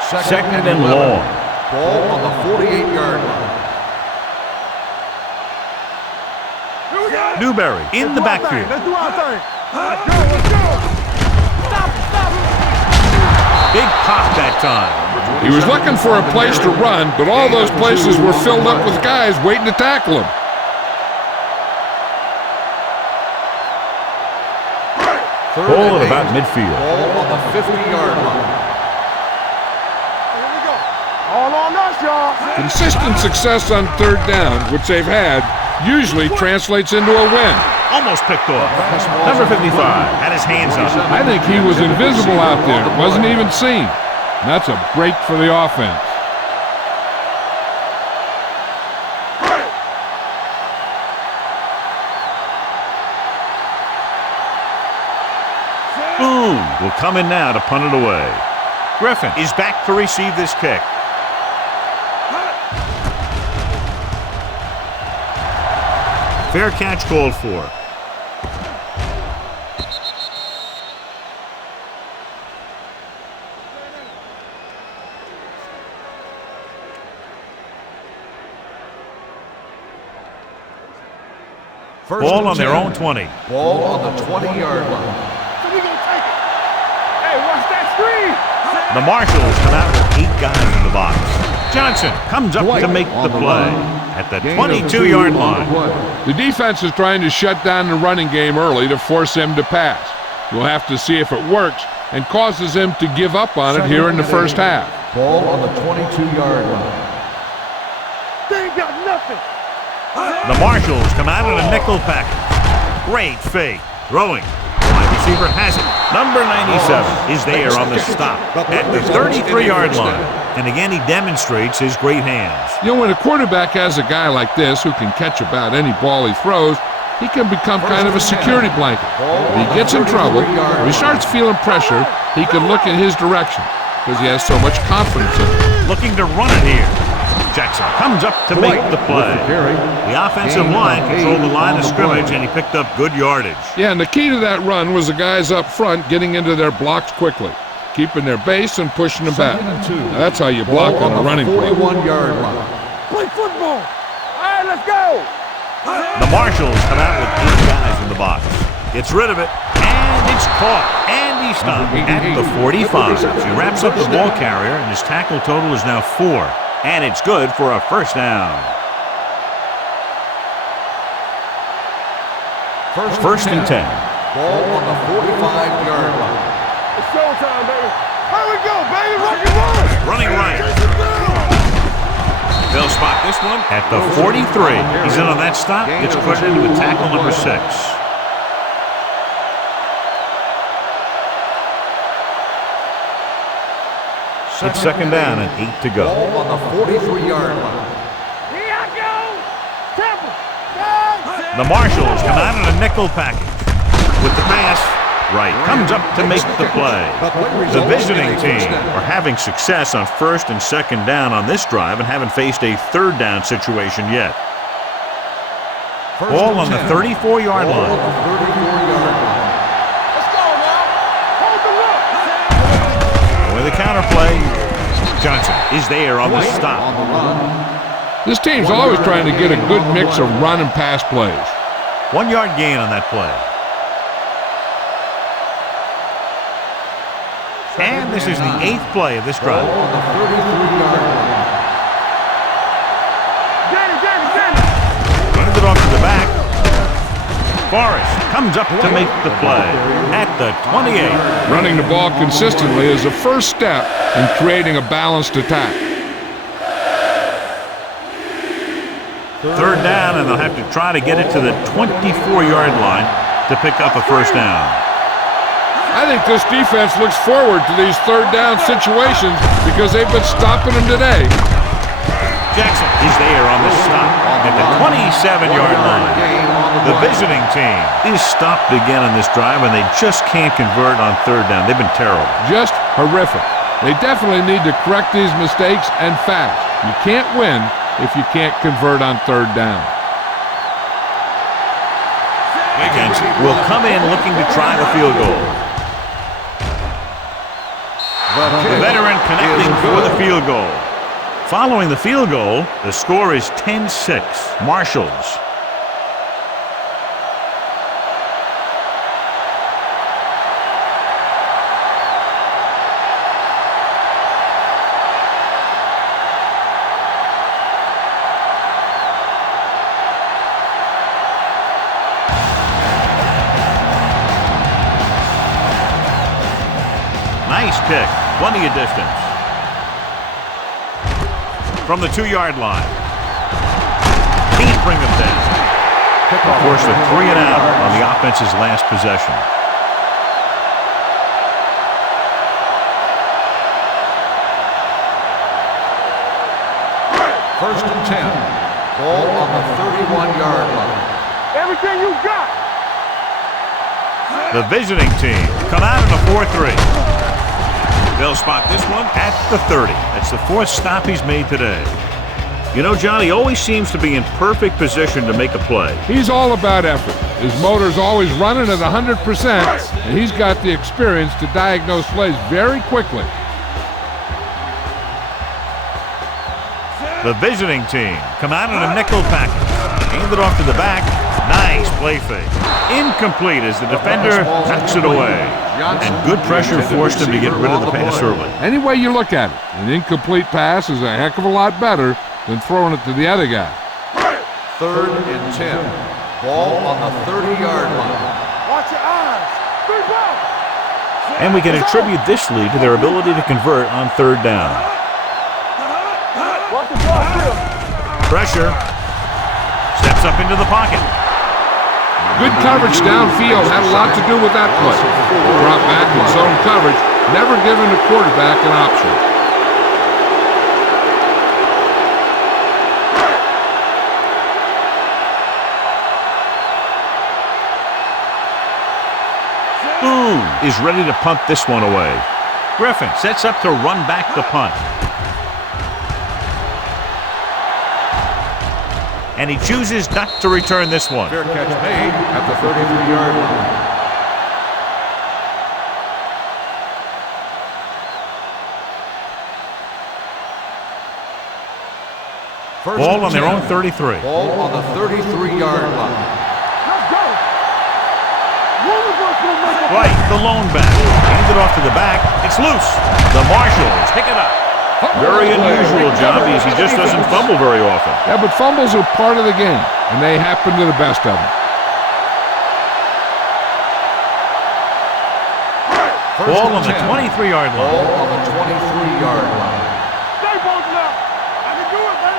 Second and long. Ball on the 48-yard line. Newberry in the backfield. Let's do our thing. Let's go, let's go. Stop it. Big pop that time. He was looking for a place to run, but all those places were filled up with guys waiting to tackle him. Ball at about midfield. Ball on the 50-yard line. Here we go. All on us, y'all. Consistent success on third down, which they've had, usually translates into a win. Almost picked off. Number 55 had his hands up. I think he was invisible out there, wasn't even seen. And that's a break for the offense. Boom will come in now to punt it away. Griffin is back to receive this kick. Fair catch called for. Ball on their own 20. Ball on the 20-yard line. So we gonna take it. Hey, watch that screen. The Marshals come out with 8 guys in the box. Johnson comes up to make the play at the 22-yard line. The defense is trying to shut down the running game early to force him to pass. We'll have to see if it works and causes him to give up on it here in the first half. Ball on the 22-yard line. They ain't got nothing. The Marshals come out in a nickel package. Great fake. Throwing. Wide receiver has it. Number 97 is there on the stop at the 33-yard line. And again, he demonstrates his great hands. You know, when a quarterback has a guy like this who can catch about any ball he throws, he can become kind of a security blanket. If he gets in trouble, or he starts feeling pressure, he can look in his direction because he has so much confidence in it. Looking to run it here. Jackson comes up to make the play. The offensive line controlled the line of scrimmage, and he picked up good yardage. Yeah, and the key to that run was the guys up front getting into their blocks quickly, keeping their base and pushing them back. Now, that's how you block on a running play. 41-yard line. Play football. All right, let's go. The Marshals come out with 8 guys in the box. Gets rid of it, and it's caught. And he stopped at the 45. He wraps up the ball carrier, and his tackle total is now 4. And it's good for a first down. First and 10. Ball on the 45-yard line. It's showtime, baby. Here we go, baby. Rock and roll. Running right. They'll spot this one at the 43. He's in on that stop. Gets credited with tackle number 6. It's second down and 8 to go. Ball on the 43-yard line. Here I go. Temple. The Marshals come out in a nickel package. With the pass, Wright comes up to make the play. The visiting team are having success on first and second down on this drive and haven't faced a third down situation yet. Ball on the 34-yard line. With a counter play, Johnson is there on the stop. This team's always trying to get a good mix of run and pass plays. 1 yard gain on that play. And this is the 8th play of this drive. Runs it off to the back. Forrest comes up to make the play at the 28. Running the ball consistently is the first step in creating a balanced attack. Third down, and they'll have to try to get it to the 24-yard line to pick up a first down. I think this defense looks forward to these third down situations because they've been stopping them today. Jackson is there on the stop at the 27-yard line. The visiting team is stopped again on this drive, and they just can't convert on third down. They've been terrible. Just horrific. They definitely need to correct these mistakes and fast. You can't win if you can't convert on third down. Wiggins will come in looking to try the field goal. The veteran connecting for the field goal. Following the field goal, the score is 10-6. Marshals. Nice kick. Plenty of distance. From the 2-yard line. Can't bring them down. Forced a 3 and out on the offense's last possession. First and 10. Ball on the 31-yard line. Everything you got. The visiting team come out in a 4-3. They'll spot this one at the 30. That's the 4th stop he's made today. You know, John, he always seems to be in perfect position to make a play. He's all about effort. His motor's always running at 100%, and he's got the experience to diagnose plays very quickly. The visiting team come out in a nickel package. Hand it off to the back. Nice play fake. Incomplete as the defender knocks it away. And good pressure forced him to get rid of the pass early. Any way you look at it, an incomplete pass is a heck of a lot better than throwing it to the other guy. 3rd and 10. Ball on the 30-yard line. Watch your eyes. Big ball. And we can attribute this lead to their ability to convert on 3rd down. Watch the ball still. Pressure. Steps up into the pocket. Good coverage downfield had a lot to do with that play. Drop back in zone coverage, never giving the quarterback an option. Boone is ready to punt this one away. Griffin sets up to run back the punt. And he chooses not to return this one. Fair catch made at the 33-yard line. Ball on their own 33. Ball on the 33-yard line. Let's go. Right, the lone back. Hands it off to the back. It's loose. The Marshals pick it up. Very unusual job because he just doesn't fumble very often. Yeah, but fumbles are part of the game, and they happen to the best of them. Ball on the 23-yard line. Ball on the 23-yard line. Stay bolted up. I can do it, man.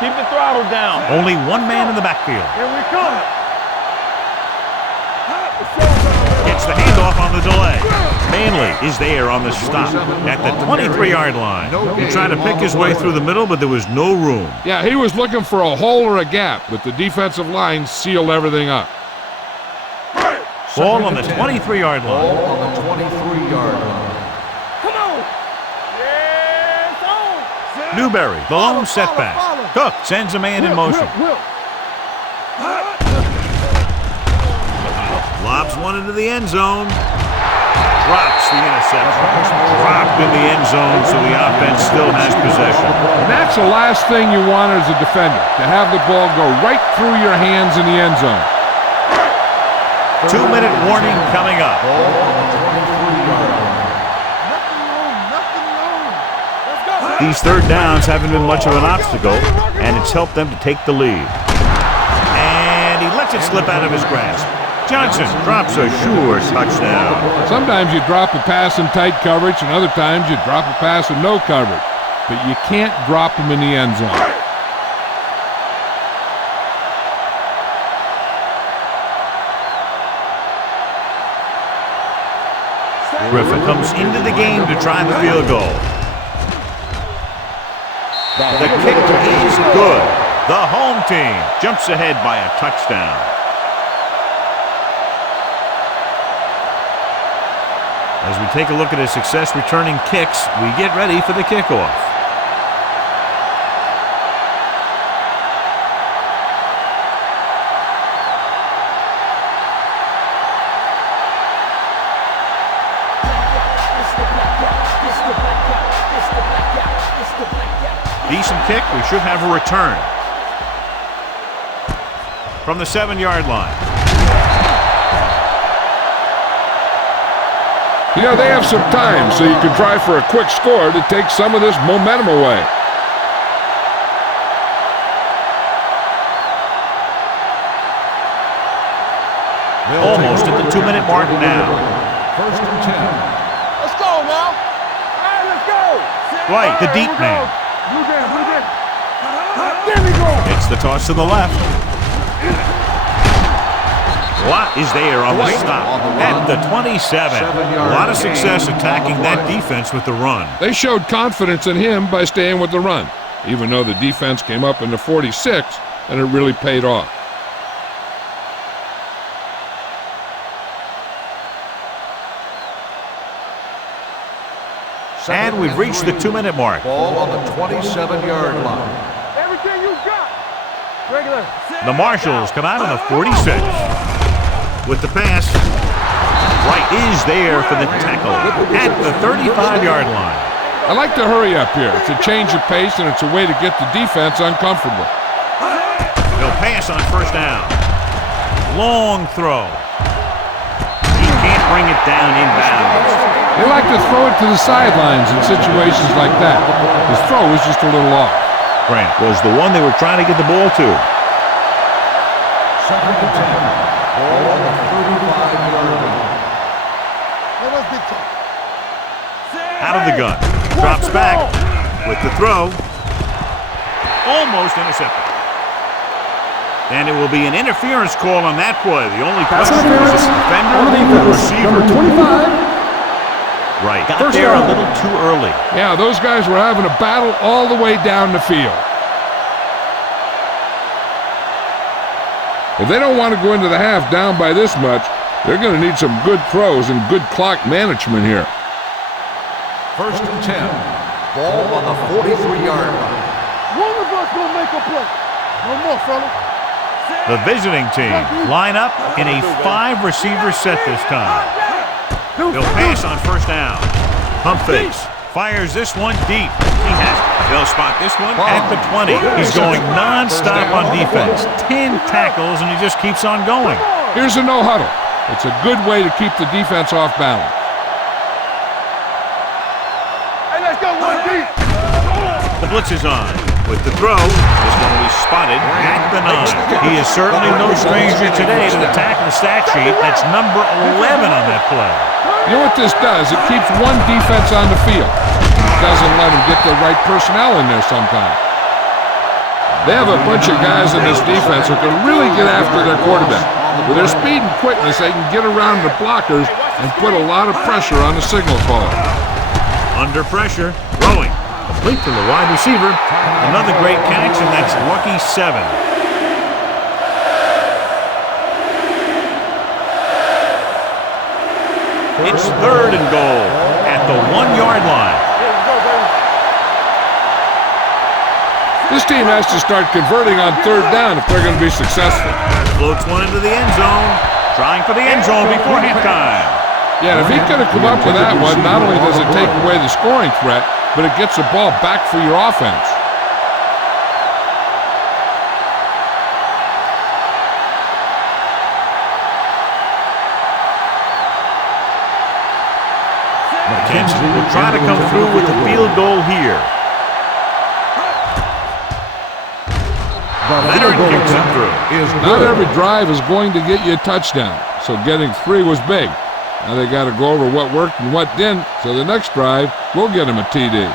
Keep the throttle down. Only one man in the backfield. Here we come. Gets the handoff on the delay. Manley is there on the stop at the 23-yard line. He tried to pick his way through the middle, but there was no room. Yeah, he was looking for a hole or a gap, but the defensive line sealed everything up. Ball on the 23-yard line. Ball on the 23-yard line. Come on. Yes, on. Newberry, the lone setback. Cook sends a man in motion. Lobs one into the end zone. Drops the interception. Dropped in the end zone, so the offense still has possession. And that's the last thing you want as a defender, to have the ball go right through your hands in the end zone. 2-minute warning coming up. Ball on the 23-yard line. These 3rd downs haven't been much of an obstacle, and it's helped them to take the lead. And he lets it slip out of his grasp. Johnson drops a sure touchdown. Sometimes you drop a pass in tight coverage, and other times you drop a pass with no coverage. But you can't drop them in the end zone. Griffin comes into the game to try the field goal. The kick is good. The home team jumps ahead by a touchdown. As we take a look at his success returning kicks, we get ready for the kickoff. Decent kick. We should have a return. From the 7-yard line. You know, they have some time, so you can try for a quick score to take some of this momentum away. Almost at the 2-minute mark now. First and 10. Let's go now. Right, the deep man. Blue jam, blue jam. There we go. It's the toss to the left. Watt is there on the stop at the 27. A lot of success attacking that defense with the run. They showed confidence in him by staying with the run, even though the defense came up in the 46, and it really paid off. And we've reached the 2-minute mark. Ball on the 27-yard line. Everything you got. Regular. The Marshals come out on the 46. With the pass, Wright is there for the tackle at the 35-yard line. I like to hurry up here. It's a change of pace, and it's a way to get the defense uncomfortable. They'll pass on first down. Long throw. He can't bring it down inbounds. They like to throw it to the sidelines in situations like that. His throw is just a little off. Grant was the one they were trying to get the ball to. Second and 10. Ball on the 35-yard line. Out of the gun. Drops back with the throw. Almost intercepted. And it will be an interference call on that play. The only Pass question was interference the defender on the or the defense. receiver. Number 25. Right. Got First there a down. little too early. Yeah, those guys were having a battle all the way down the field. If they don't want to go into the half down by this much, they're going to need some good throws and good clock management here. First and 10. Ball on the 43-yard line. One of us gonna make a play. No more, fella. The visiting team line up in a 5-receiver set this time. They'll pass on first down. Pump fakes. Fires this one deep. He has it. They'll spot this one at the 20. He's going non-stop on defense. 10 tackles, and he just keeps on going. Here's a no-huddle. It's a good way to keep the defense off balance. Hey, let's go one deep. The blitz is on. With the throw, this one will be spotted at the 9. He is certainly no stranger today to the tackle stat sheet. That's number 11 on that play. You know what this does? It keeps one defense on the field. It doesn't let them get the right personnel in there sometimes. They have a bunch of guys in this defense who can really get after their quarterback. With their speed and quickness, they can get around the blockers and put a lot of pressure on the signal caller. Under pressure, throwing. Complete to the wide receiver. Another great catch, and that's lucky 7. It's 3rd and goal at the 1-yard line. This team has to start converting on 3rd down if they're going to be successful. Floats one into the end zone. Trying for the end zone before halftime. Yeah, if he could have come up with that one, not only does it take away the scoring threat, but it gets the ball back for your offense. McKenzie will try to come through with the field goal here. Leonard kicks it through. Not every drive is going to get you a touchdown, so getting 3 was big. Now they got to go over what worked and what didn't, so the next drive will get them a TD.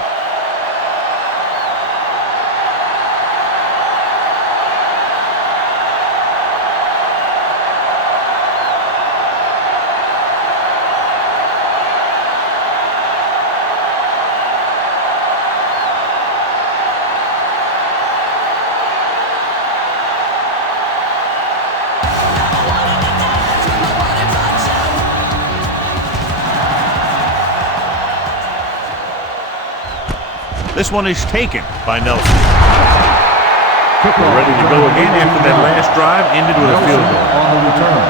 This one is taken by Nelson. We're ready to go again after that last drive ended with a field goal. On the return.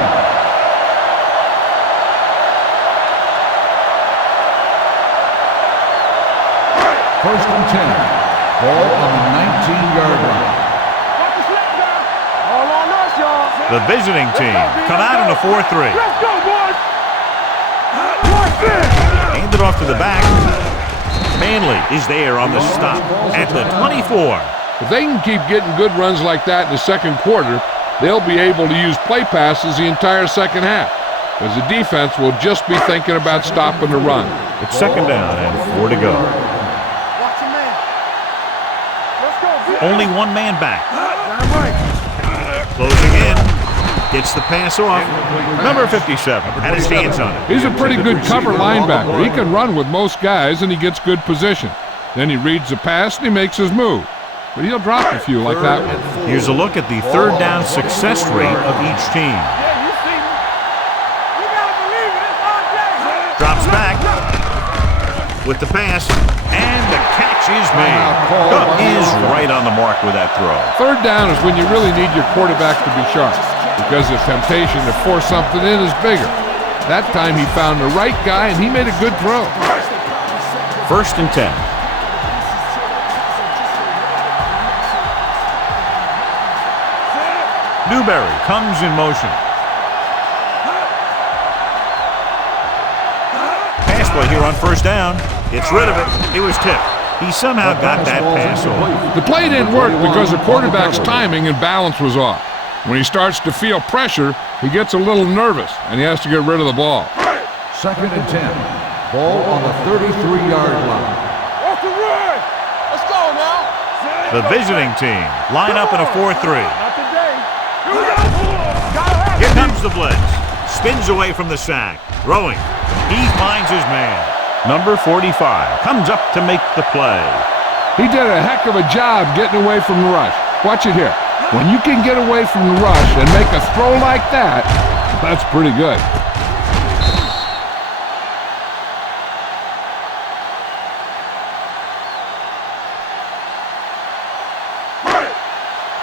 First and 10. Ball on the 19-yard line. Watch the slap down. All on us, y'all. The visiting team come out in a 4-3. Let's go, boys. Watch this. Hand it off to the back. Manley is there on the stop at the 24. If they can keep getting good runs like that in the second quarter, they'll be able to use play passes the entire second half, because the defense will just be thinking about stopping the run. It's 2nd down and 4 to go. Only one man back. Closing in. Gets the pass off. Number 57 had his hands on it. He's a pretty good cover linebacker. He can run with most guys, and he gets good position. Then he reads the pass, and he makes his move. But he'll drop a few like that one. Here's a look at the third down success rate of each team. Drops back with the pass, and the catch is made. Cook is right on the mark with that throw. Third down is when you really need your quarterback to be sharp, because the temptation to force something in is bigger. That time he found the right guy, and he made a good throw. 1st and 10. Newberry comes in motion. Pass play here on 1st down. Gets rid of it. It was tipped. He somehow got that pass off. The play didn't work because the quarterback's timing and balance was off. When he starts to feel pressure, he gets a little nervous, and he has to get rid of the ball. 2nd and 10. Ball on the 33-yard line. Off the run. Let's go now. The visiting team line up in a 4-3. Not today. Here comes the blitz. Spins away from the sack. Throwing. He finds his man. Number 45 comes up to make the play. He did a heck of a job getting away from the rush. Watch it here. When you can get away from the rush and make a throw like that, that's pretty good.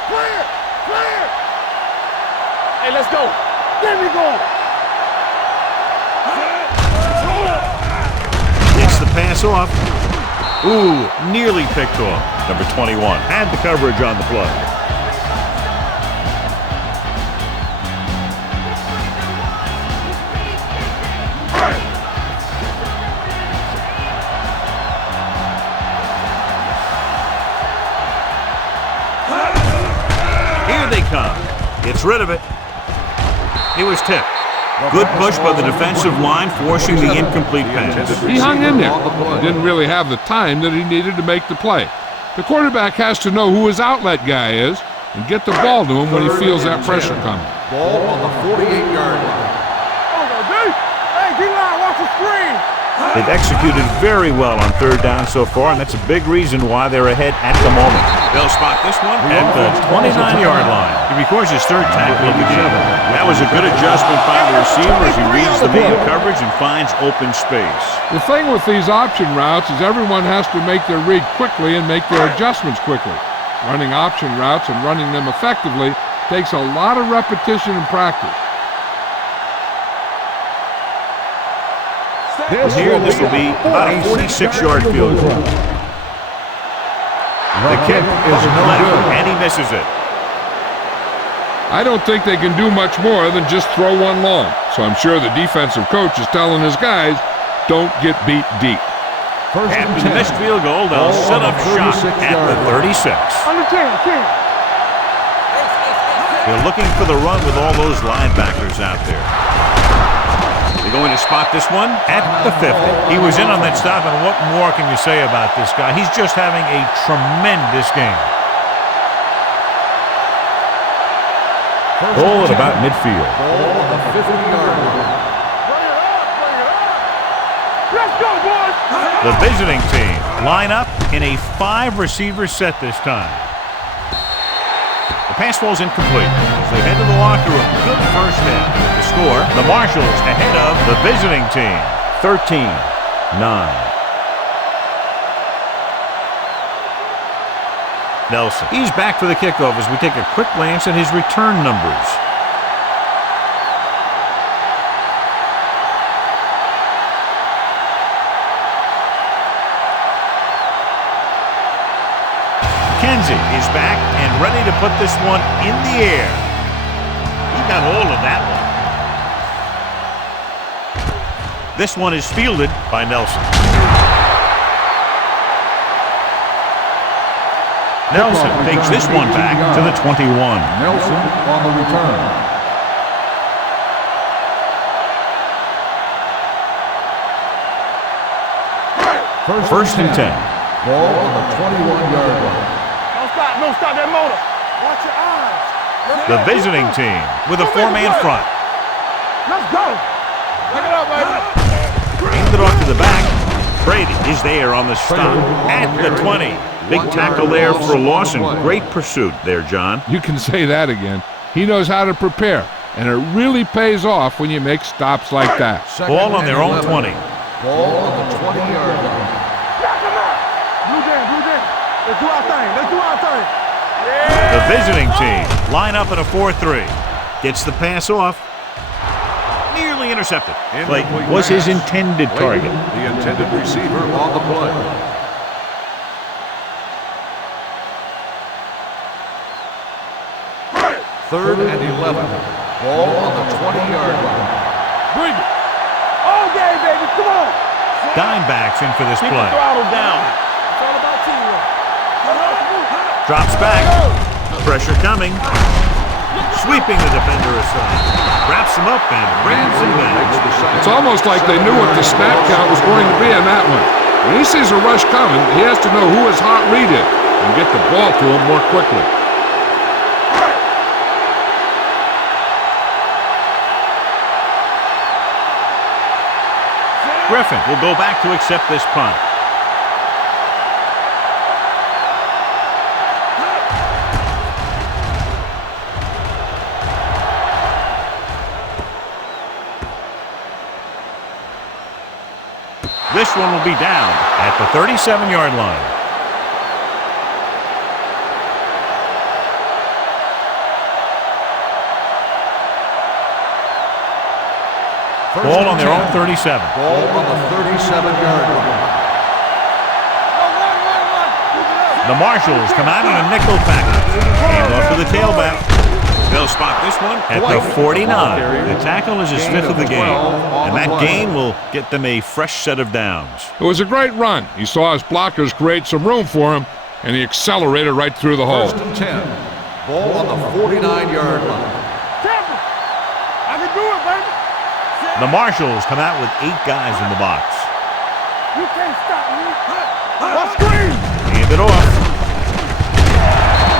Clear. Hey, let's go. There we go. Gets the pass off. Ooh, nearly picked off. Number 21 had the coverage on the play. Here they come. Gets rid of it. It was tipped. Good push by the defensive line, forcing the incomplete pass. He hung in there. He didn't really have the time that he needed to make the play. The quarterback has to know who his outlet guy is and get the ball to him when he feels that pressure coming. Ball on the 48-yard line. Hey, D-line, watch the screen. They've executed very well on 3rd down so far, and that's a big reason why they're ahead at the moment. They'll spot this one at the 29-yard line. He records his 3rd tackle of the game. That was a good adjustment by the receiver as he reads the man coverage and finds open space. The thing with these option routes is everyone has to make their read quickly and make their adjustments quickly. Running option routes and running them effectively takes a lot of repetition and practice. Here, this will be about a 46-yard field goal. The kick is left, and he misses it. I don't think they can do much more than just throw one long. So I'm sure the defensive coach is telling his guys, don't get beat deep. After the missed field goal, they'll set up shop at the 36. Under 10. They're looking for the run with all those linebackers out there. They're going to spot this one at the 50. He was in on that stop, and what more can you say about this guy? He's just having a tremendous game. Ball at about midfield. Ball on the 50-yard line. Let's go, boys. The visiting team line up in a 5-receiver set this time. The pass falls incomplete. As they head to the locker room, good first half. With the score, the Marshals ahead of the visiting team, 13-9. Nelson. He's back for the kickoff as we take a quick glance at his return numbers. Kenzie is back and ready to put this one in the air. He got hold of that one. This one is fielded by Nelson. Nelson takes this one back to the 21. Nelson on the return. First and 10. Ball on the 21-yard line. No, stop that motor. Watch your eyes. The visiting team with a four-man front. Let's go. Pick it up, baby. Handed it off to the back. Brady is there on the stop at the 20. Big tackle there for a loss and great pursuit there, John. You can say that again. He knows how to prepare, and it really pays off when you make stops like that. Ball on their own 20. Ball on the 20-yard line. Blue jam. Let's do our thing. The visiting team line up in a 4-3. Gets the pass off. Nearly intercepted. Clayton was his intended target. The intended receiver on the play. Third and 11. Ball on the 20-yard line. Bring it. All day, baby. Come on. Dimebacks in for this Keep the play. throttle down. It's all about teamwork. Drops back. Pressure coming. Sweeping the defender aside. Wraps him up and brings him down. It's almost like they knew what the snap count was going to be on that one. When he sees a rush coming, he has to know who his hot read is and get the ball to him more quickly. Griffin will go back to accept this punt. This one will be down at the 37-yard line. Ball on their own 37. Ball on the 37-yard line. The Marshals come out in a nickel package. Hand off to the tailback. They'll spot this one at the 49. The tackle is his fifth of the game, and that gain will get them a fresh set of downs. It was a great run. He saw his blockers create some room for him, and he accelerated right through the hole. First and 10. Ball on the 49-yard line. I can do it, baby. The Marshals come out with 8 guys in the box. You can't stop me. Let's screen. Hand it off.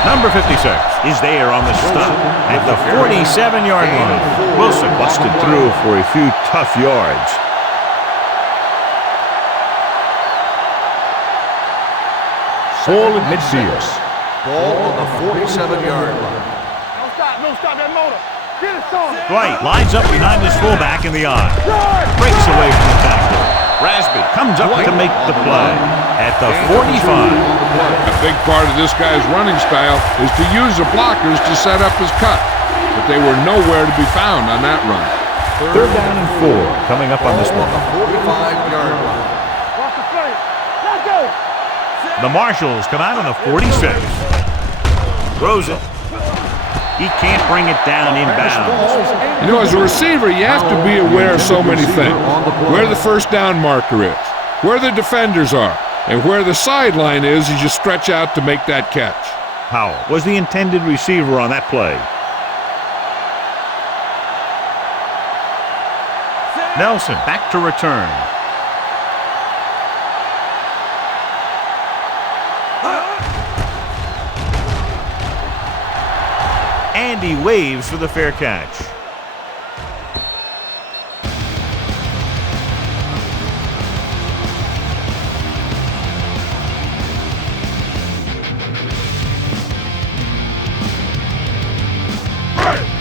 Number 56 is there on the stop at the 47-yard line. Wilson busted through for a few tough yards. Ball at midfield. Ball on the 47-yard line. No, stop that motor. Get it, son. Dwight lines up behind his fullback in the eye. Breaks away from the tackle. Rasby comes up to make the play at the 45. A big part of this guy's running style is to use the blockers to set up his cut, but they were nowhere to be found on that run. Third down and 4 coming up on this one. On the 45-yard line. Watch the play. Let's go. The Marshals come out on the 46. Throws it. He can't bring it down inbounds. You know, as a receiver, you have to be aware of so many things. Where the first down marker is, where the defenders are, and where the sideline is as you stretch out to make that catch. Powell was the intended receiver on that play. Nelson back to return. And he waves for the fair catch.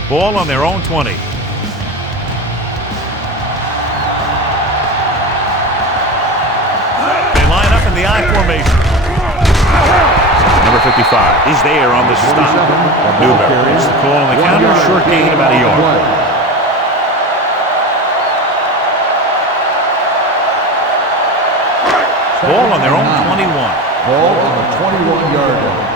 Ball on their own 20. They line up in the I formation. Number 55 is there on the stop. Newberry gets the call on the counter. Short gain about a yard. Ball on their own 21. Ball on the 21-yard line.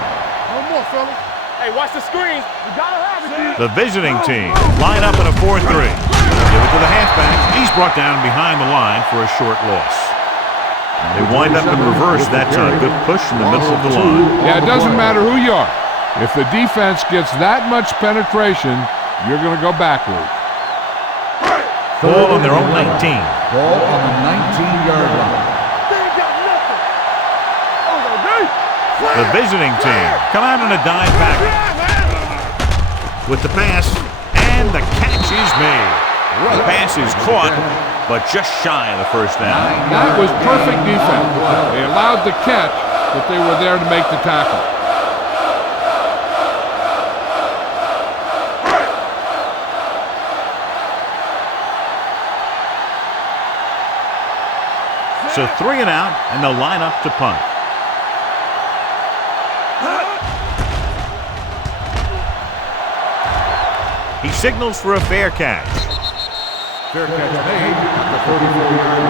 No more, fellas. Hey, watch the screen. You gotta have it. The visiting team line up in a 4-3. Give it to the halfback. He's brought down behind the line for a short loss. They wind up in reverse that time. Good push in the middle of the line. Yeah, it doesn't matter who you are. If the defense gets that much penetration, you're going to go backward. Ball on their own 19. Ball on the 19-yard line. They ain't got nothing. Oh, no, dude. The visiting team come out in a dime package with the pass, and the catch is made. The pass is caught, but just shy of the first down. That was perfect defense. They allowed the catch, but they were there to make the tackle. So 3 and out, and they'll line up to punt. He signals for a fair catch. Fair catch made at the 34-yard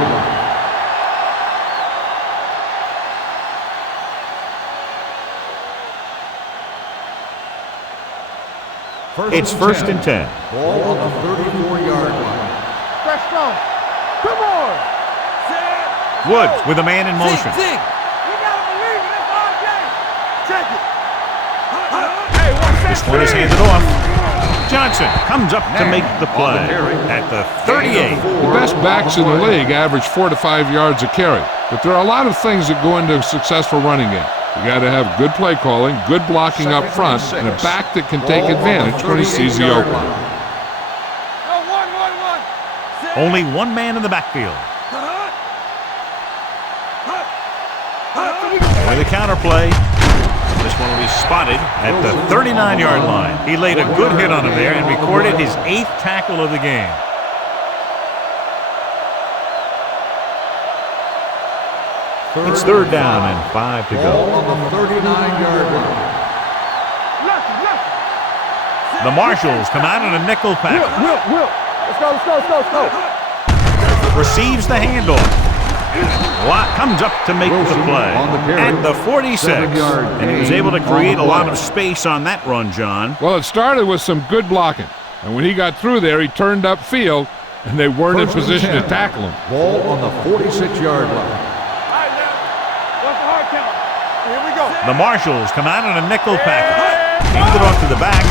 line. It's first and 10. Ball on the 34-yard line. Fresh strong. Come on. Woods with a man in motion. We gotta believe in this RJ. Check it. Hey, watch that. This one is handed off. Johnson comes up to make the play at the 38. The best backs in the league average 4 to 5 yards a carry, but there are a lot of things that go into a successful running game. You got to have good play calling, good blocking up front, and a back that can take advantage when he sees the opening. Only one man in the backfield. With a counter play. This one will be spotted at the 39-yard line. He laid a good hit on him there and recorded his 8th tackle of the game. It's third down and 5 to go. On the 39-yard line. The Marshals come out in a nickel package. Will. Let's go. Receives the handoff. Lott comes up to make the play at the 46. And he was able to create a lot of space on that run, John. Well, it started with some good blocking, and when he got through there, he turned upfield, and they weren't in position to tackle him. Ball on the 46-yard line. What's the hard count? Here we go. The Marshals come out in a nickel package. Hand it off to the back.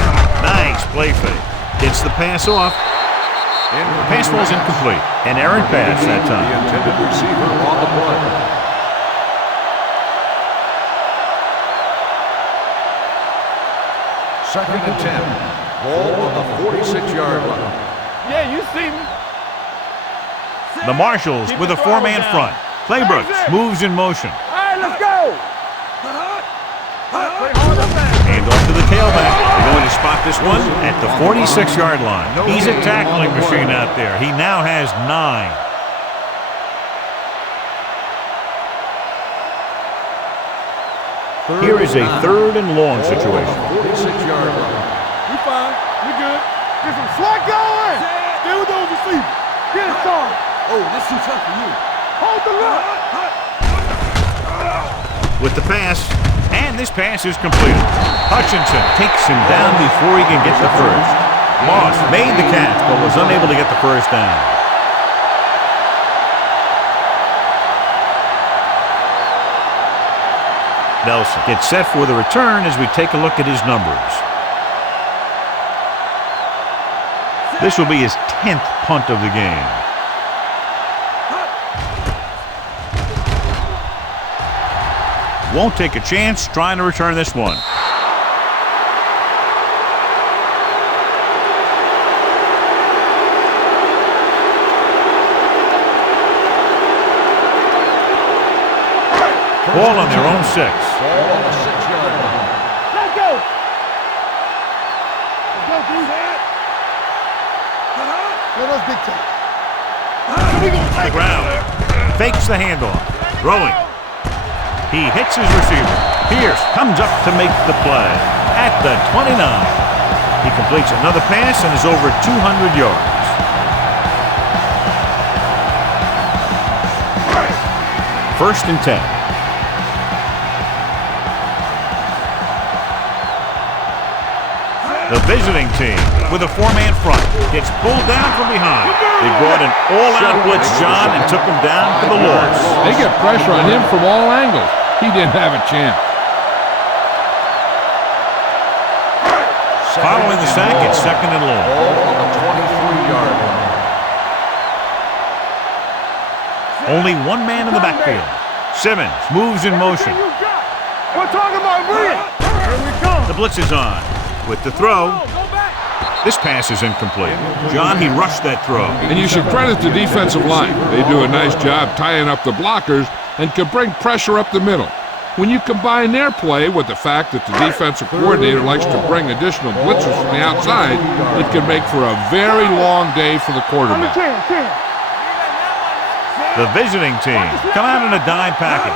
Nice play fake. Gets the pass off. The pass falls incomplete. An errant pass that time. The intended receiver on the play. Second and 10. Ball on the 46-yard line. Yeah, you see me. The Marshals with a 4-man front. Claybrooks moves in motion. All right, let's go. Hand off to the tailback. They're going to spot this one at the 46-yard line. He's a tackling machine out there. He now has 9. Here is a third and long situation. 46-yard line. We fine. We good. Get some swat going. Stay with those receivers. Get it started. Oh, this is tough for you. Hold the look. With the pass, and this pass is completed. Hutchinson takes him down before he can get the first. Moss made the catch, but was unable to get the first down. Nelson gets set for the return as we take a look at his numbers. This will be his 10th punt of the game. Won't take a chance trying to return this one. Ball on their own 6. Ball on the 6-yard line. Let's go. Let's go, dude. Let us dictate. The ground. Fakes the handoff. Throwing. He hits his receiver. Pierce comes up to make the play at the 29. He completes another pass and is over 200 yards. First and 10. The visiting team with a 4-man front gets pulled down from behind. They brought an all-out blitz, John, and took him down for the loss. They get pressure on him from all angles. He didn't have a chance. Following the sack, it's second and long. Ball on the 23-yard line. Only one man in the backfield. Simmons moves in motion. We're talking about bring it. Here we come. The blitz is on. With the throw. Go back. This pass is incomplete. John, he rushed that throw. And you should credit the defensive line. They do a nice job tying up the blockers and can bring pressure up the middle. When you combine their play with the fact that the defensive coordinator likes to bring additional blitzers from the outside, it can make for a very long day for the quarterback. The visiting team come out in a dime package.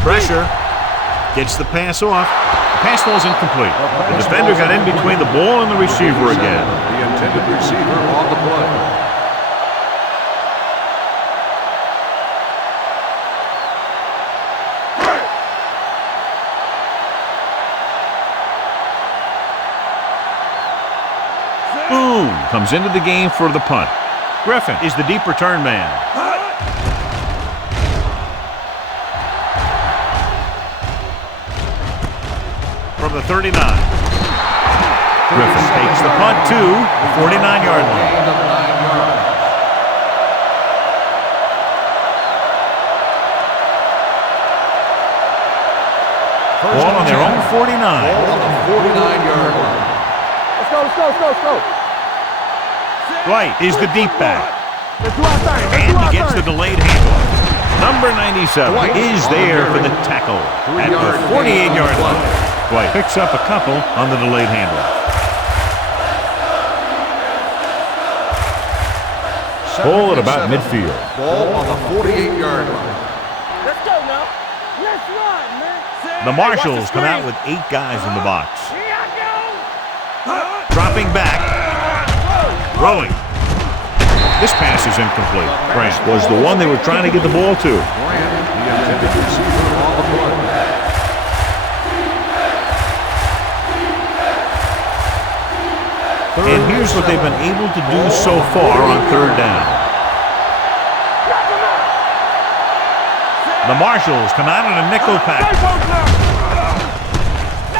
Pressure. Gets the pass off. The pass falls incomplete. The defender got in between the ball and the receiver again. The intended receiver on the play. Boom! Comes into the game for the punt. Griffin is the deep return man. From the 39. Griffin takes the punt to the 49-yard line. Ball on their own 49. Ball on the 49-yard line. Let's go. Dwight is the deep back. Let's do our thing. And he gets the delayed handoff. Number 97 is there for the tackle at the 48-yard line. Dwight picks up a couple on the delayed handoff. Ball at about midfield. Ball on the 48-yard line. Let's go now. Let's run, man. The Marshals come out with 8 guys in the box. Dropping back. Throwing. This pass is incomplete. Grant was the one they were trying to get the ball to. Grant, the intended receiver on the play. And here's what they've been able to do so far on third down. The Marshals come out in a nickel package.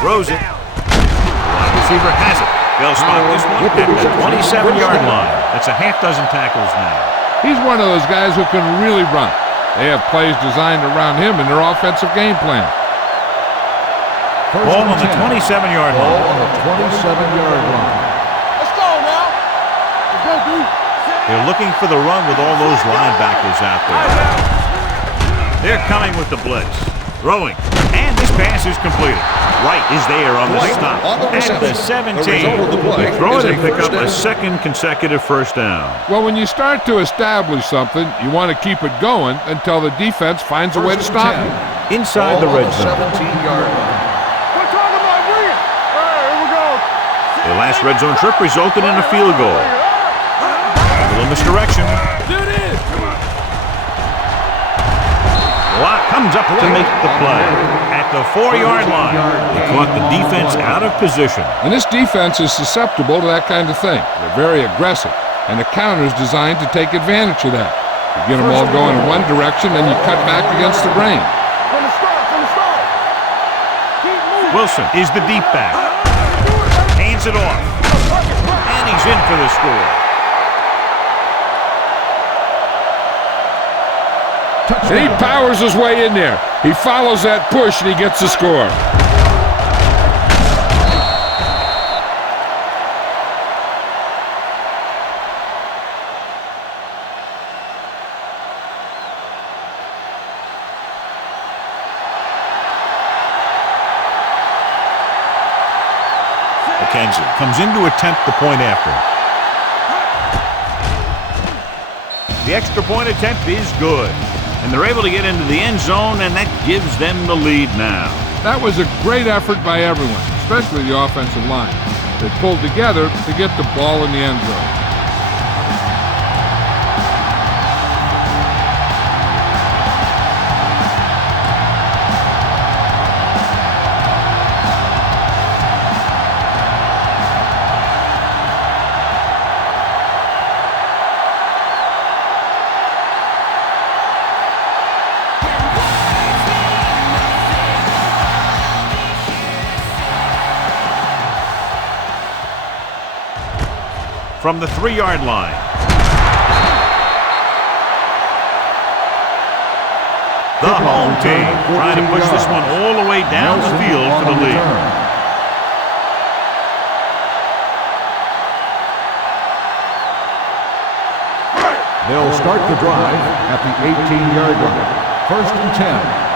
Throws it. The receiver has it. They'll spot this one at the 27-yard line. That's a half dozen tackles now. He's one of those guys who can really run. They have plays designed around him in their offensive game plan. Ball on the 27-yard Ball line. on the 27-yard line. Let's go now. Let's go, dude. They're looking for the run with all those linebackers out there. They're coming with the blitz. Throwing. And this pass is completed. Wright is there on the stop. At the 17. They throw it and pick up a second consecutive first down. Well, when you start to establish something, you want to keep it going until the defense finds a way to stop it. Inside the red zone. 17-yard line. We're talking about bring it. All right, here we go. Their last red zone trip resulted in a field goal. A little misdirection. Lott comes up to make the play. At the 4-yard line, they caught the defense out of position. And this defense is susceptible to that kind of thing. They're very aggressive, and the counter is designed to take advantage of that. You get them all going in one direction, then you cut back against the grain. From the start. Keep moving. Wilson is the deep back. Hands it off. And he's in for the score. And he powers his way in there. He follows that push, and he gets the score. McKenzie comes in to attempt the point after. The extra point attempt is good. And they're able to get into the end zone, and that gives them the lead now. That was a great effort by everyone, especially the offensive line. They pulled together to get the ball in the end zone. From the 3-yard line. The home team trying to push this one all the way down the field for the lead. They'll start the drive at the 18-yard line. 1st and 10.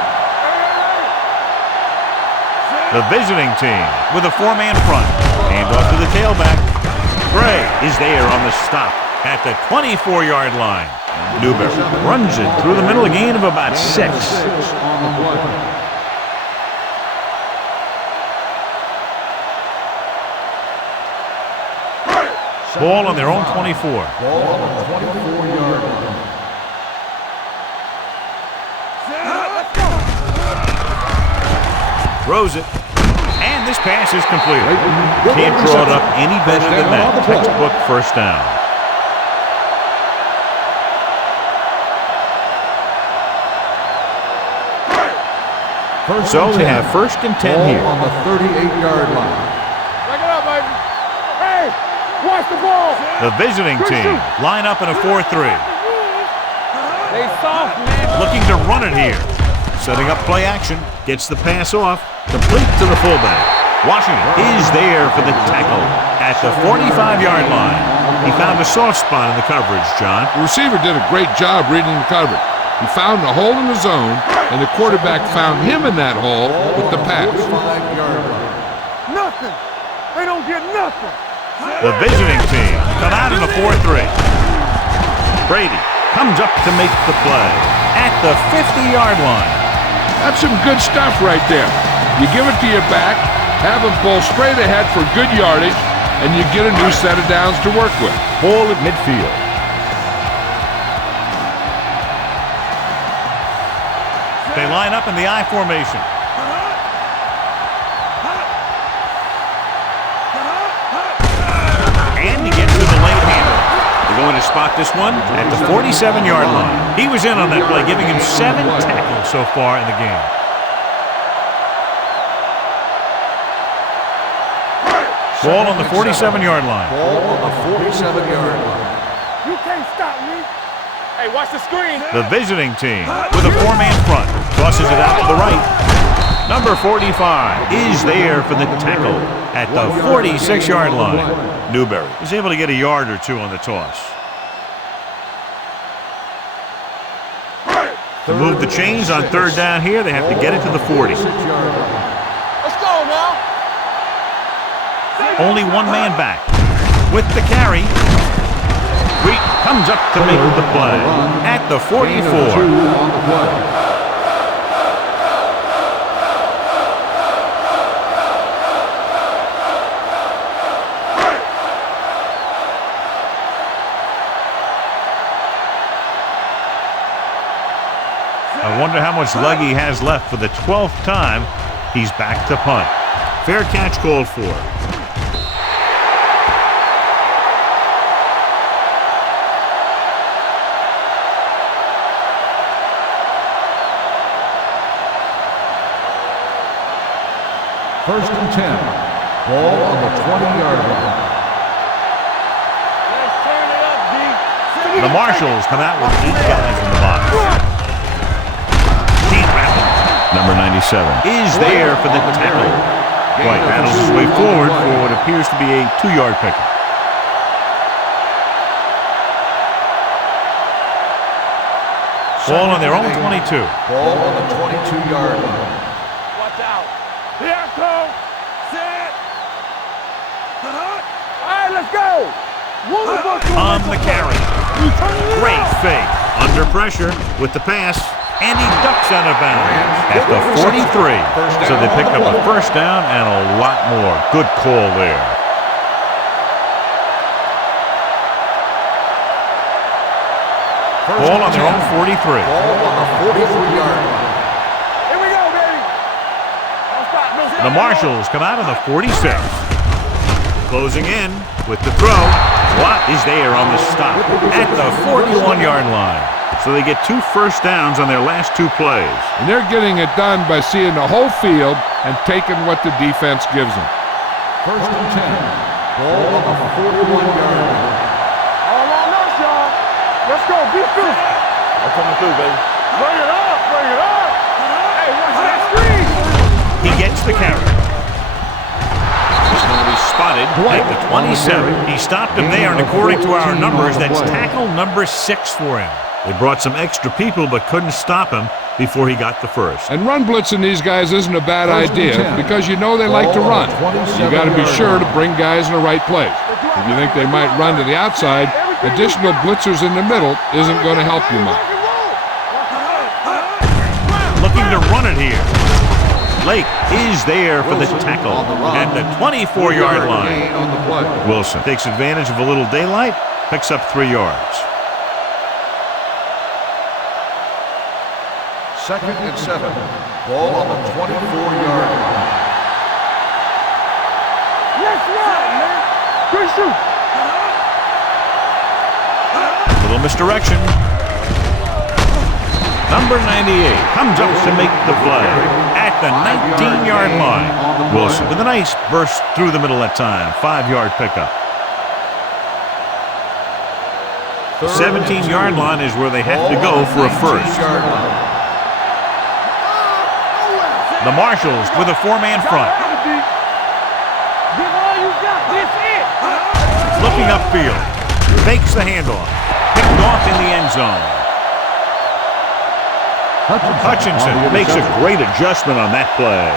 The visiting team with a 4-man front. Hand off to the tailback. Gray is there on the stop at the 24-yard line. Newberry runs it through the middle, a gain of about 6. Ball on their own 24. Ball on the 24-yard line. Throws it. And this pass is completed. Can't draw it up any better than that. Textbook first down. So they have 1st and 10 here. On the 38-yard line. Back it up, baby. Hey, watch the ball. The visiting team line up in a 4-3. They soft, man. Looking to run it here. Setting up play action. Gets the pass off. Complete to the fullback. Washington is there for the tackle at the 45-yard line. He found a soft spot in the coverage, John. The receiver did a great job reading the coverage. He found a hole in the zone, and the quarterback found him in that hole with the pass. 45-yard line. Nothing. They don't get nothing. The visiting team come out in a 4-3. Brady comes up to make the play at the 50-yard line. That's some good stuff right there. You give it to your back, have him pull straight ahead for good yardage, and you get a new set of downs to work with. Ball at midfield. They line up in the I formation. And he gets to the late handle. They're going to spot this one at the 47-yard line. He was in on that play, giving him 7 tackles so far in the game. Ball on the 47-yard line. Ball on the 47-yard line. You can't stop me. Hey, watch the screen. The visiting team with a 4-man front tosses it out to the right. Number 45 is there for the tackle at the 46-yard line. Newberry is able to get a yard or two on the toss. To move the chains on 3rd down here, they have to get it to the 40. Let's go now. Only 1 man back. With the carry, Reed comes up to make the play at the 44. I wonder how much leg he has left for the 12th time. He's back to punt. Fair catch called for. First and 10. Ball on the 20-yard line. Let's turn it up, D. The Marshals come out with 8 guys in the box. Deep Rattles, number 97, is there for the tackle. White battles his way forward for what appears to be a 2-yard pickup. Ball on their own 22. Ball on the 22-yard line. Watch out. Here I come. Set. All right, let's go. On the carry. Great fake. Under pressure with the pass. And he ducks out of bounds at the 43. So they pick up a first down and a lot more. Good call there. Ball on their own 43. Ball on the 43-yard line. Here we go, baby. Don't stop. Don't stop. The Marshals come out on the 46. Closing in with the throw. Watt is there on the stop at the 41-yard line. So they get 2 first downs on their last 2 plays. And they're getting it done by seeing the whole field and taking what the defense gives them. First and 10. Ball on the 41-yard line. All on us, y'all. Let's go. Be good. I'm coming through, baby. Bring it up, bring it up. Hey, watch that screen. He gets the carry. He's going to be spotted at the 27. He stopped him there, and according to our numbers, that's tackle number 6 for him. They brought some extra people but couldn't stop him before he got the first. And run blitzing these guys isn't a bad idea because you know they like to run. You got to be sure to bring guys in the right place. If you think they might run to the outside, additional blitzers in the middle isn't going to help you much. Looking to run it here. Lake is there for the tackle at the 24-yard line. Wilson takes advantage of a little daylight, picks up 3 yards. 2nd and 7. Ball on the 24-yard line. Let's run, man. Good shoot. Little misdirection. Number 98 comes up to make the play at the 19-yard line. Wilson with a nice burst through the middle that time. 5-yard pickup. The 17-yard line is where they have to go for a first. The Marshals with a 4-man front. Give all you got. This it. Looking upfield. Fakes the handoff. Picked off in the end zone. Hutchinson makes a great adjustment on that play.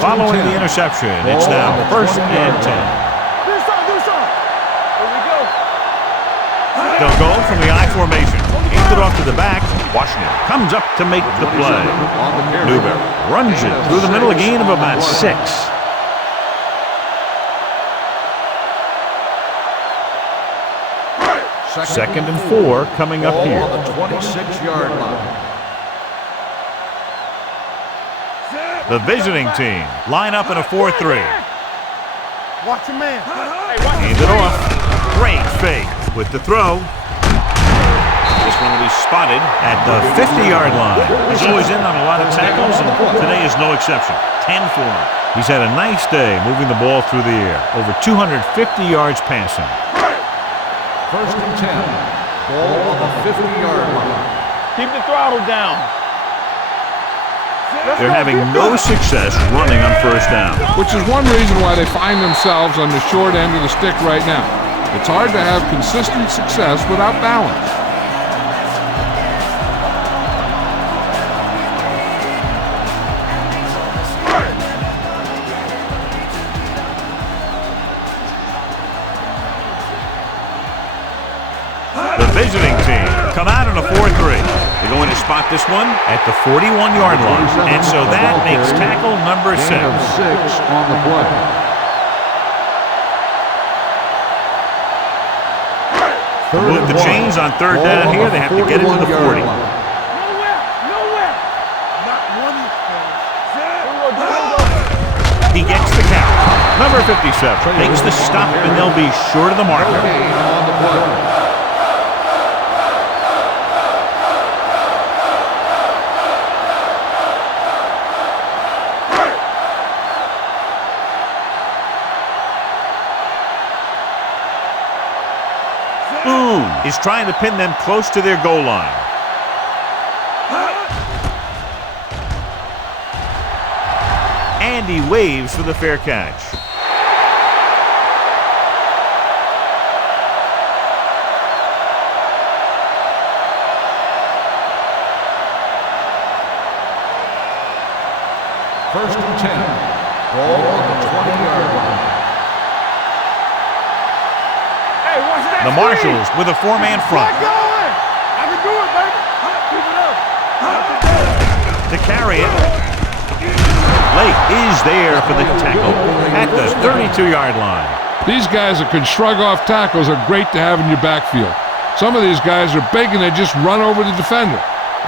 Following the interception, it's now 1st and 10. Do something. Here we go. They'll go from the I formation. Hands it off to the back. Washington comes up to make the play. Newberry runs it through the middle, a gain of about 6. Second and 4 coming up here. On the 26-yard line. The visiting team line up in a 4-3. Watch your man. Hand it off. Great fake with the throw. This one will be spotted at the 50-yard line. He's always in on a lot of tackles, and today is no exception. 10 for him. He's had a nice day moving the ball through the air. Over 250 yards passing. 1st and 10. Ball on the 50-yard line. Keep the throttle down. They're having no success running on 1st down. Which is one reason why they find themselves on the short end of the stick right now. It's hard to have consistent success without balance. The visiting team come out in a 4-3. They're going to spot this one at the 41-yard line. And so that makes tackle number 6. 6 on the play. To move the chains on 3rd down here, they have to get it to the 40. Nowhere. Not one. He gets the count. Number 57 makes the stop, and they'll be short of the marker. On the play. Is trying to pin them close to their goal line. And he waves for the fair catch. First and 10. Ball on the 20-yard line. The Marshals with a 4-man front. I can do it, baby. Keep it up. To carry it. Lake is there for the tackle at the 32-yard line. These guys that can shrug off tackles are great to have in your backfield. Some of these guys are big and they just run over the defender.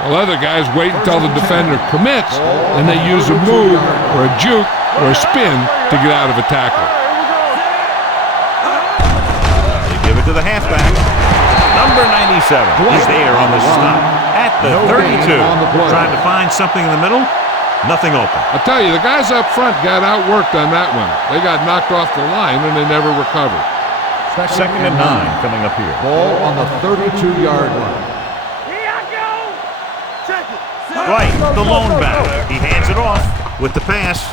While other guys wait until the defender commits and they use a move or a juke or a spin to get out of a tackle. To the halfback. Number 97 is there on the stop at the 32. Trying to find something in the middle. Nothing open. I tell you, the guys up front got outworked on that one. They got knocked off the line and they never recovered. Second and 9 coming up here. Ball on the 32-yard line. Here I go. Check it. Right, the lone back. He hands it off with the pass.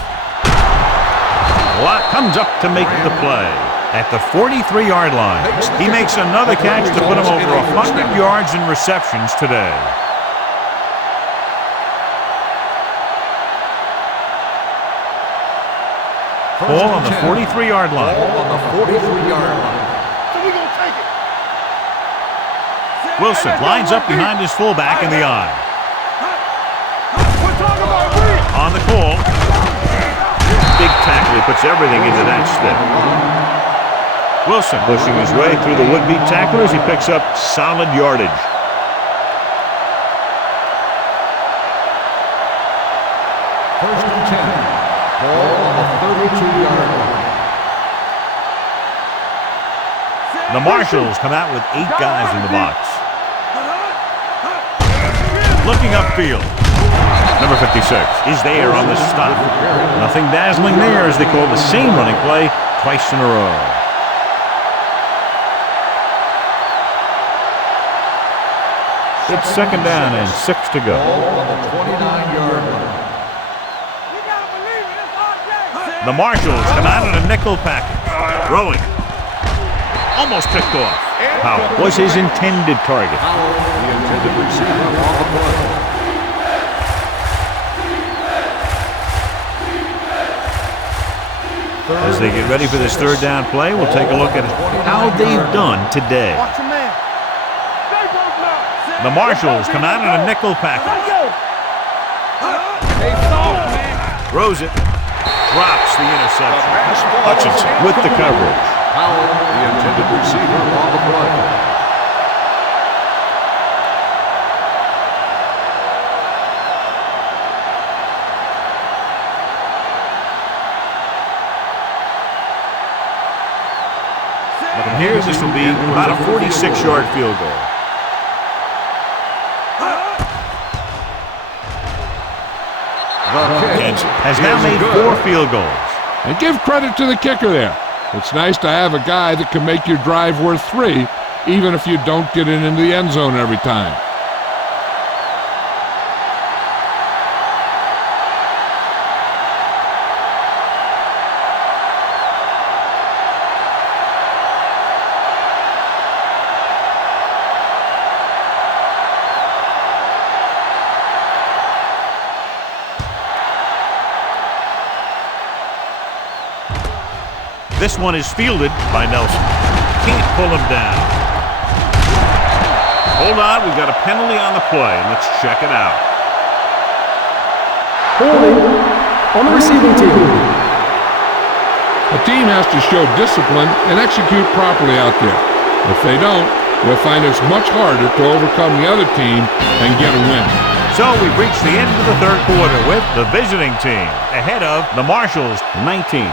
Watt comes up to make the play. At the 43-yard line, he makes another catch to put him over 100 yards in receptions today. Ball on the 43-yard line. Ball on the 43-yard line. So we gonna take it. Wilson lines up behind his fullback in the eye. We're talking about me. On the call. Big tackle. He puts everything into that step. Wilson pushing his way through the would-be tacklers. He picks up solid yardage. First and 10. Ball on the 32-yard line. The Marshals come out with 8 guys in the box. Looking upfield. Number 56 is there on the stop. Nothing dazzling there as they call the same running play twice in a row. It's second down and 6 to go. Ball on the 29-yard line. You gotta believe it. It's RJ. The Marshals come out in a nickel package. Throwing. Almost picked off. Powell was his intended target. The intended receiver on the play. As they get ready for this third down play, we'll take a look at how they've done today. Watch your man. Stay close now. The Marshals come out in a nickel package. Let's go. Stay soft, man. Throws it. Drops the interception. Hutchinson with the coverage. Powell, the intended receiver on the play. And here, this will be about a 46-yard field goal. Kent has now made 4 field goals. And give credit to the kicker there. It's nice to have a guy that can make your drive worth 3, even if you don't get it into the end zone every time. This one is fielded by Nelson. Can't pull him down. Hold on, we've got a penalty on the play. Let's check it out. Holding on the receiving team. A team has to show discipline and execute properly out there. If they don't, they'll find it's much harder to overcome the other team and get a win. So we've reached the end of the third quarter with the visiting team ahead of the Marshals 19-13.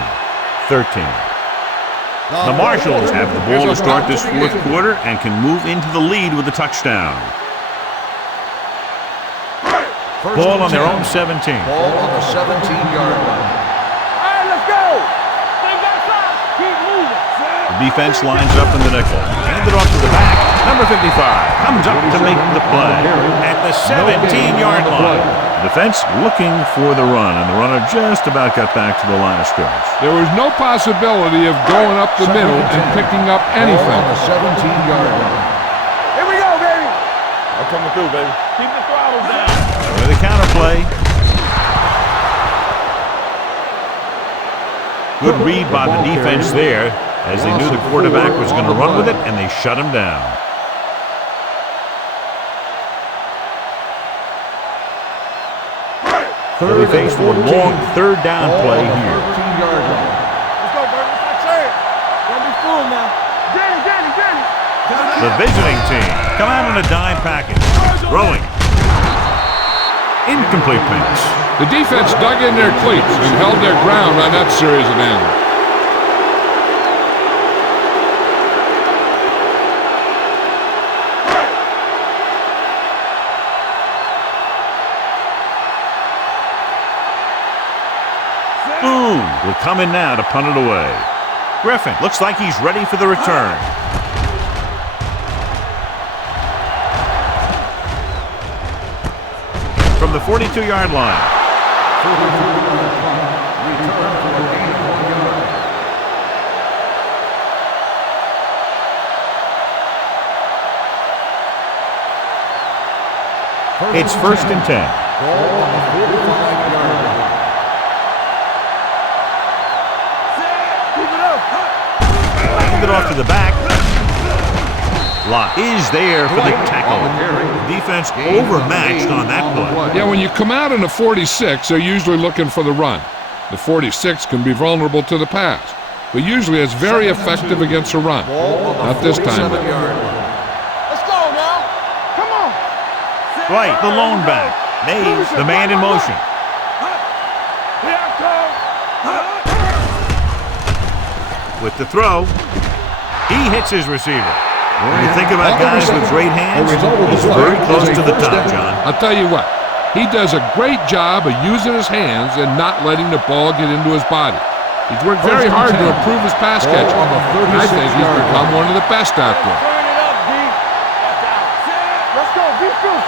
The Marshals have the ball to start this fourth quarter and can move into the lead with a touchdown. Ball on their own 17. Ball on the 17-yard line. All right, let's go. Take that shot. Keep moving. The defense lines up in the nickel. Handed off to the back. Number 55 comes up to make the play at the 17-yard line. Defense looking for the run, and the runner just about got back to the line of scrimmage. There was no possibility of going up the middle and picking up Ball anything. on the 17-yard line. Here we go, baby. I'm coming through, baby. Keep the throttle down. With a counterplay. Good read by the defense there, as they knew the quarterback was going to run with it, and they shut him down. They'll be faced with a long third down play here. 13-yard line. Let's go, baby. Let's not say it. Don't be fooled now. Danny. The visiting team come out in a dime package. Throwing. Incomplete pass. The defense dug in their cleats and held their ground on that series of downs. come in now to punt it away. Griffin looks like he's ready for the return. From the 42-yard line. 42-yard punt. Return for a gain of 1 yard. It's first and 10. Ball on the 45-yard line. Hand it off to the back. Lot is there for the tackle. Defense overmatched on that play. Yeah, when you come out in the 46, they're usually looking for the run. The 46 can be vulnerable to the pass, but usually it's very effective against a run. Not this time. Let's go now. Come on. Right, the lone back. Mays, the man in motion. Here I come. With the throw, he hits his receiver. When you think about guys with great hands, he's very close to the top, John. I'll tell you what, he does a great job of using his hands and not letting the ball get into his body. He's worked very hard to improve his pass catching. I think he's become one of the best out there. Turn it up, D. That's out. Let's go. Be good.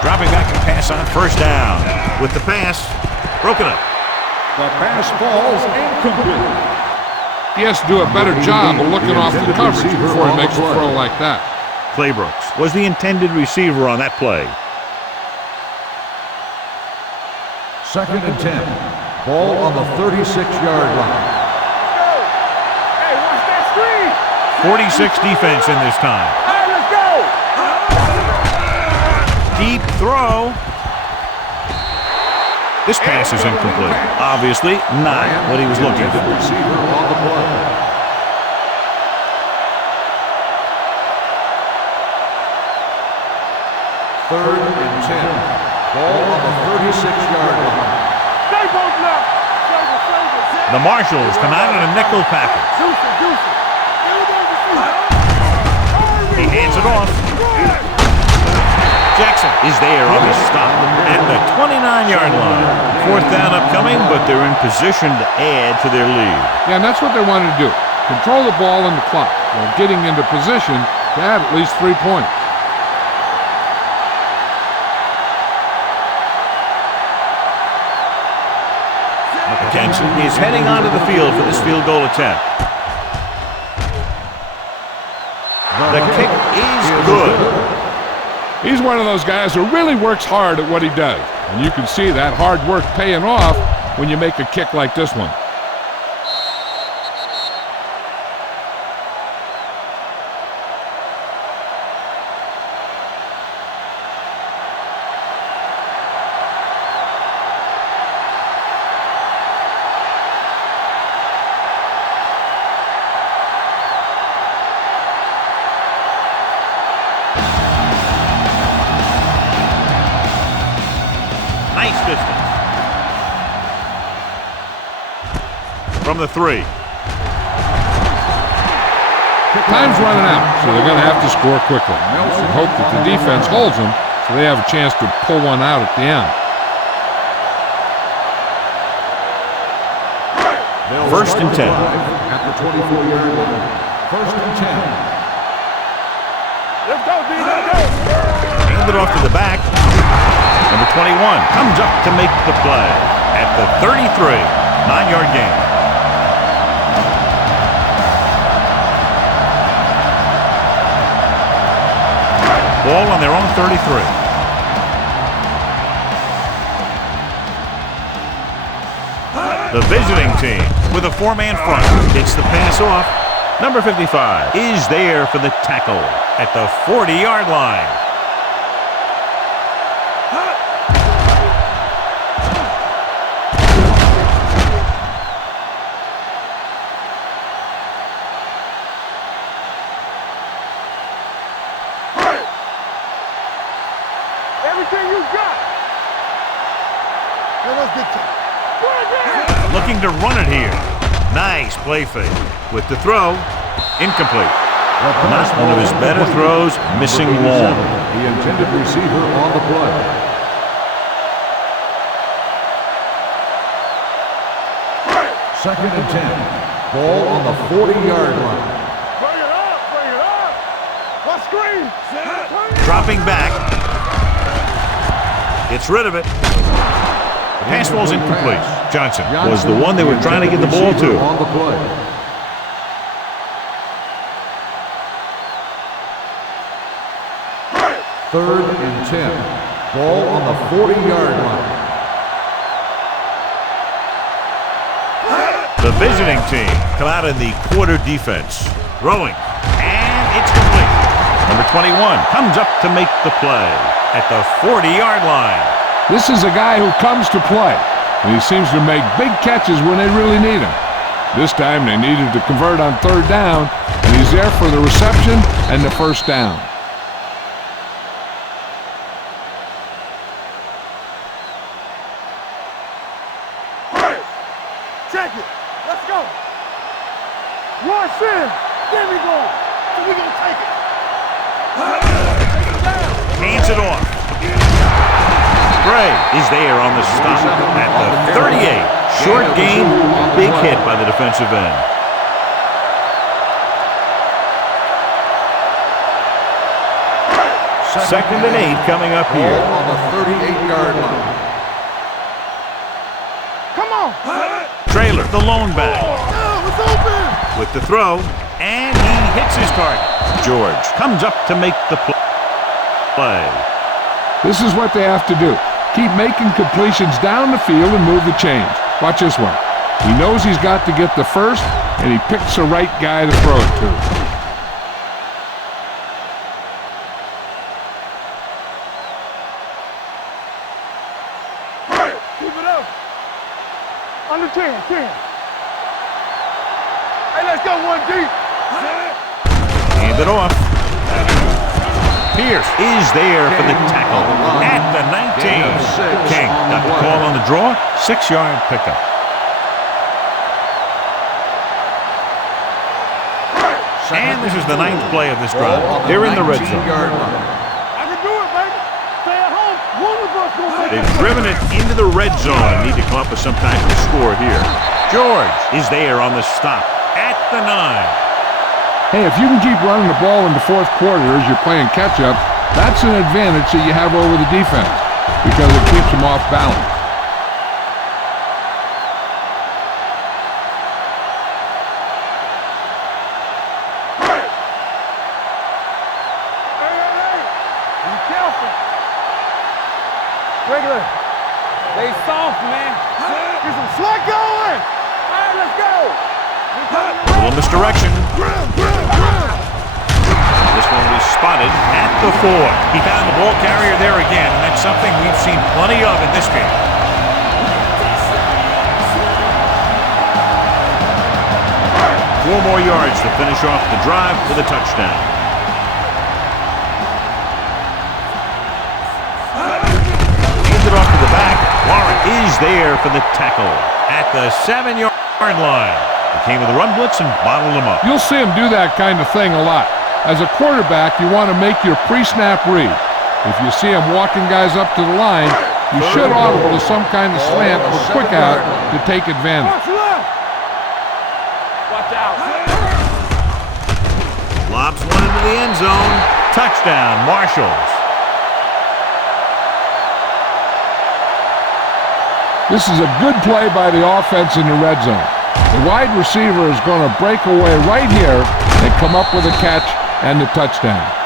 Dropping back and pass on first down. With the pass, broken up. The pass falls incomplete. He has to do a better job of looking off the coverage before he makes a throw like that. Claybrooks was the intended receiver on that play. Second and 10. Ball on the 36-yard line. Hey, watch that screen. 46 defense in this time. Hey, let's go. Deep throw. This pass is incomplete. Obviously not what he was looking for. Receiver on the play. Third and 10. Ball on the 36-yard line. Stay both left. Save it. The Marshals come out in a nickel package. Deuce it. He hands it off. Jackson is there on the stop at the 29-yard line. Fourth down upcoming, but they're in position to add to their lead. Yeah, and that's what they wanted to do. Control the ball and the clock while getting into position to add at least 3 points. McKenzie is heading onto the field for this field goal attempt. The kick is good. He's one of those guys who really works hard at what he does. And you can see that hard work paying off when you make a kick like this one. Nice distance. From the 3. Time's running out, so they're going to have to score quickly. And hope that the defense holds them so they have a chance to pull one out at the end. First and 10. At the 24-yard line. First and 10. Let's go, D. Let's go. Hand it off to the back. Number 21 comes up to make the play at the 33. 9-yard gain. Ball on their own 33. The visiting team with a 4-man front gets the pass off. Number 55 is there for the tackle at the 40-yard line. Everything you got. Now let's get to it. Looking to run it here. Nice play fake. With the throw, incomplete. Not one of his better throws, missing long. The intended receiver on the play. Second and 10. Ball on the 40-yard line. Bring it up, bring it up. What screen? Dropping back. Gets rid of it. The pass ball's incomplete. Johnson was the one they were trying to get the ball to. On the play. Third and 10. Ball on the 40-yard line. The visiting team come out in the quarter defense. Throwing. And it's complete. Number 21 comes up to make the play at the 40-yard line. This is a guy who comes to play, and he seems to make big catches when they really need him. This time they needed to convert on third down, and he's there for the reception and the first down. Check it. Let's go. Rush in. There we go. So we're going to take it. Take it down. Hands it off. Gray is there on the stop at the 38. Short gain, big hit by the defensive end. Second and 8 coming up here. Ball on the 38-yard line. Come on. Trailer, the lone back, Oh, it's open. with the throw, and he hits his target. George comes up to make the play. This is what they have to do. Keep making completions down the field and move the chains. Watch this one. He knows he's got to get the first, and he picks the right guy to throw it to. Keep it up. Under 10, 10. Hey, let's go one deep. Hand it off. Pierce is there for the tackle at the 19. King got the call on the draw. 6-yard pickup. And this is the 9th play of this drive. They're in the red zone. I can do it, baby. Stay at home. One of us will make They've driven it into the red zone and need to come up with some type of score here. George is there on the stop at the 9. Hey, if you can keep running the ball in the fourth quarter as you're playing catch-up, that's an advantage that you have over the defense because it keeps them off balance. Hey. Be careful. Regular. They soft, man. Get some slack going. All right, let's go. A little misdirection. This one was spotted at the 4. He found the ball carrier there again, and that's something we've seen plenty of in this game. Four more yards to finish off the drive with a touchdown. Hands it off to the back. Warren is there for the tackle at the 7-yard line. He came with a run blitz and bottled him up. You'll see him do that kind of thing a lot. As a quarterback, you want to make your pre-snap read. If you see him walking guys up to the line, you should audible to some kind of slant or quick out to take advantage. Watch left. Watch out. Lobs one into the end zone. Touchdown, Marshals. This is a good play by the offense in the red zone. The wide receiver is going to break away right here and come up with a catch and the touchdown.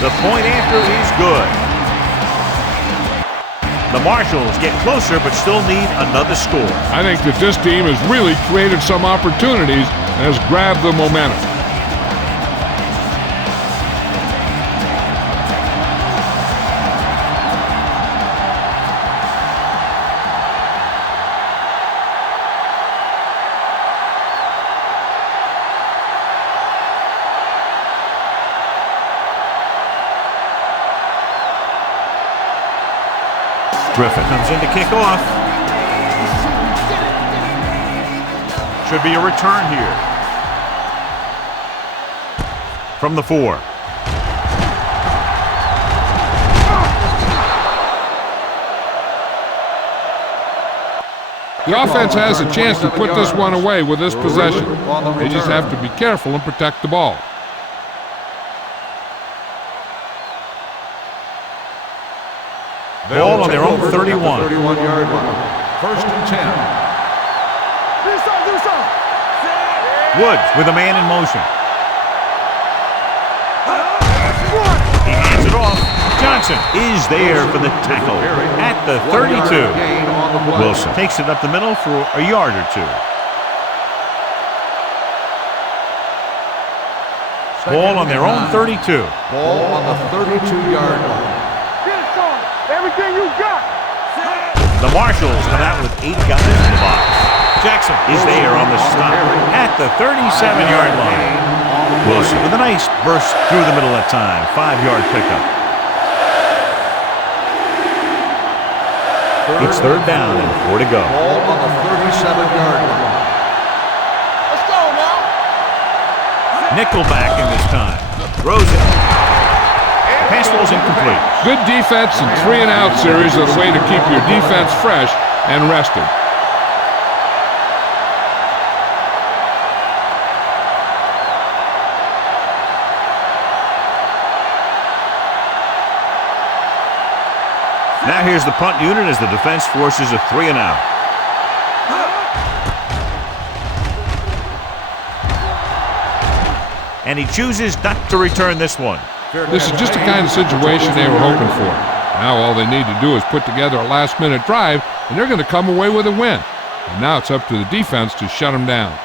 The point after is good. The Marshals get closer but still need another score. I think that this team has really created some opportunities and has grabbed the momentum. Griffin comes in to kick off. Should be a return here. From the 4. The offense has a chance to put this one away with this possession. They just have to be careful and protect the ball. Ball on their own 31. 31-yard line. First and 10. Woods with a man in motion. He hands it off. Johnson is there for the tackle at the 32. Wilson takes it up the middle for a yard or two. Ball on their own 32. Ball on the 32-yard line. Everything you got. The Marshals come out with 8 guys in the box. Jackson is there on the stop at the 37-yard line. Wilson with a nice burst through the middle of time. 5-yard pickup. It's third down and 4 to go. Ball on the 37-yard line. Let's go now. Nickelback in this time. Throws it. Pass ball's incomplete. Good defense and 3-and-out series are the way to keep your defense fresh and rested. Now here's the punt unit as the defense forces a 3-and-out. And he chooses not to return this one. This is just the kind of situation they were hoping for. Now all they need to do is put together a last-minute drive, and they're going to come away with a win. And now it's up to the defense to shut them down.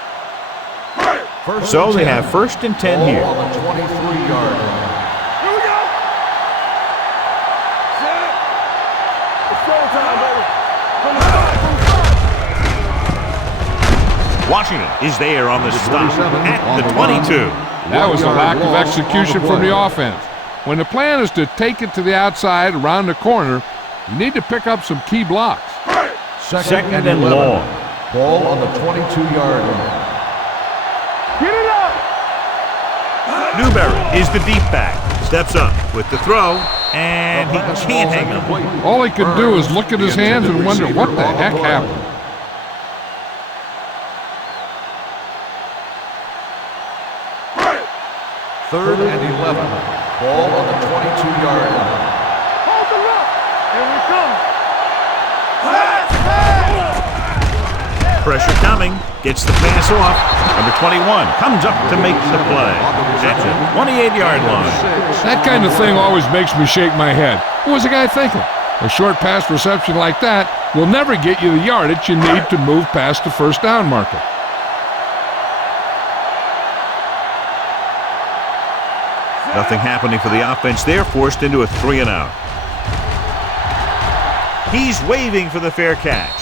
So they have first and 10 here. Ball on the 23-yard line. Here we go. It's showtime, baby. From the side. Washington is there on the stop at the 22. That was a lack of execution from the offense. When the plan is to take it to the outside around the corner, you need to pick up some key blocks. Second and long. Ball on the 22-yard line. Get it up. Newberry is the deep back. Steps up with the throw, and he can't hang on. All he can do is look at his hands and wonder what the heck happened. Third and 11. Ball on the 22-yard line. Hold the rock. Here we come. Pressure coming. Gets the pass off. Number 21 comes up to make the play at the 28-yard line. That kind of thing always makes me shake my head. What was the guy thinking? A short pass reception like that will never get you the yardage you need to move past the first down marker. Nothing happening for the offense there, forced into a 3-and-out. He's waving for the fair catch.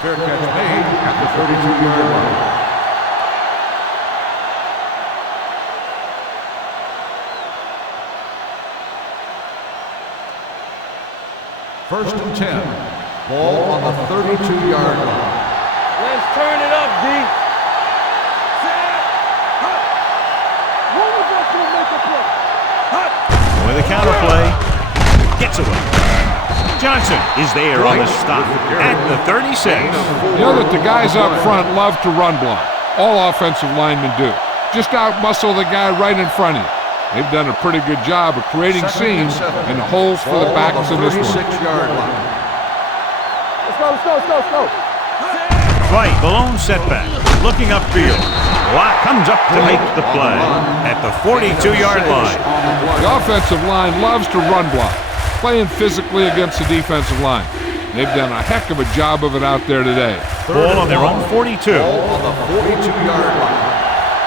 Fair catch made at the 32-yard line. First and 10. Ball on the 32-yard line. Let's turn it up, D. With a counter play, gets away. Johnson is there on the stop at the 36. You know that the guys up front love to run block. All offensive linemen do. Just out-muscle the guy right in front of you. They've done a pretty good job of creating seams and holes for the backs in this one. 36-yard line. Let's go, let's go, let's go, let's go. Right, the lone setback. Looking upfield. Locke comes up to make the play at the 42-yard line. The offensive line loves to run block, playing physically against the defensive line. They've done a heck of a job of it out there today. Ball on their own 42. Ball on the 42-yard line.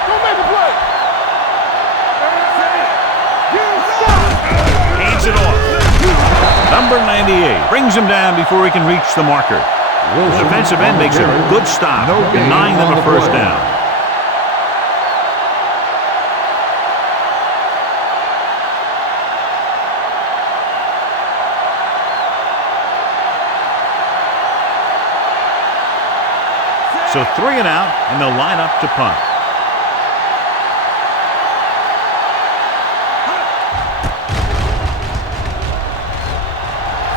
Don't make a play. Hands it off. Number 98 brings him down before he can reach the marker. The defensive end makes a good stop, denying them a first down. 3 and out, and they'll line up to punt.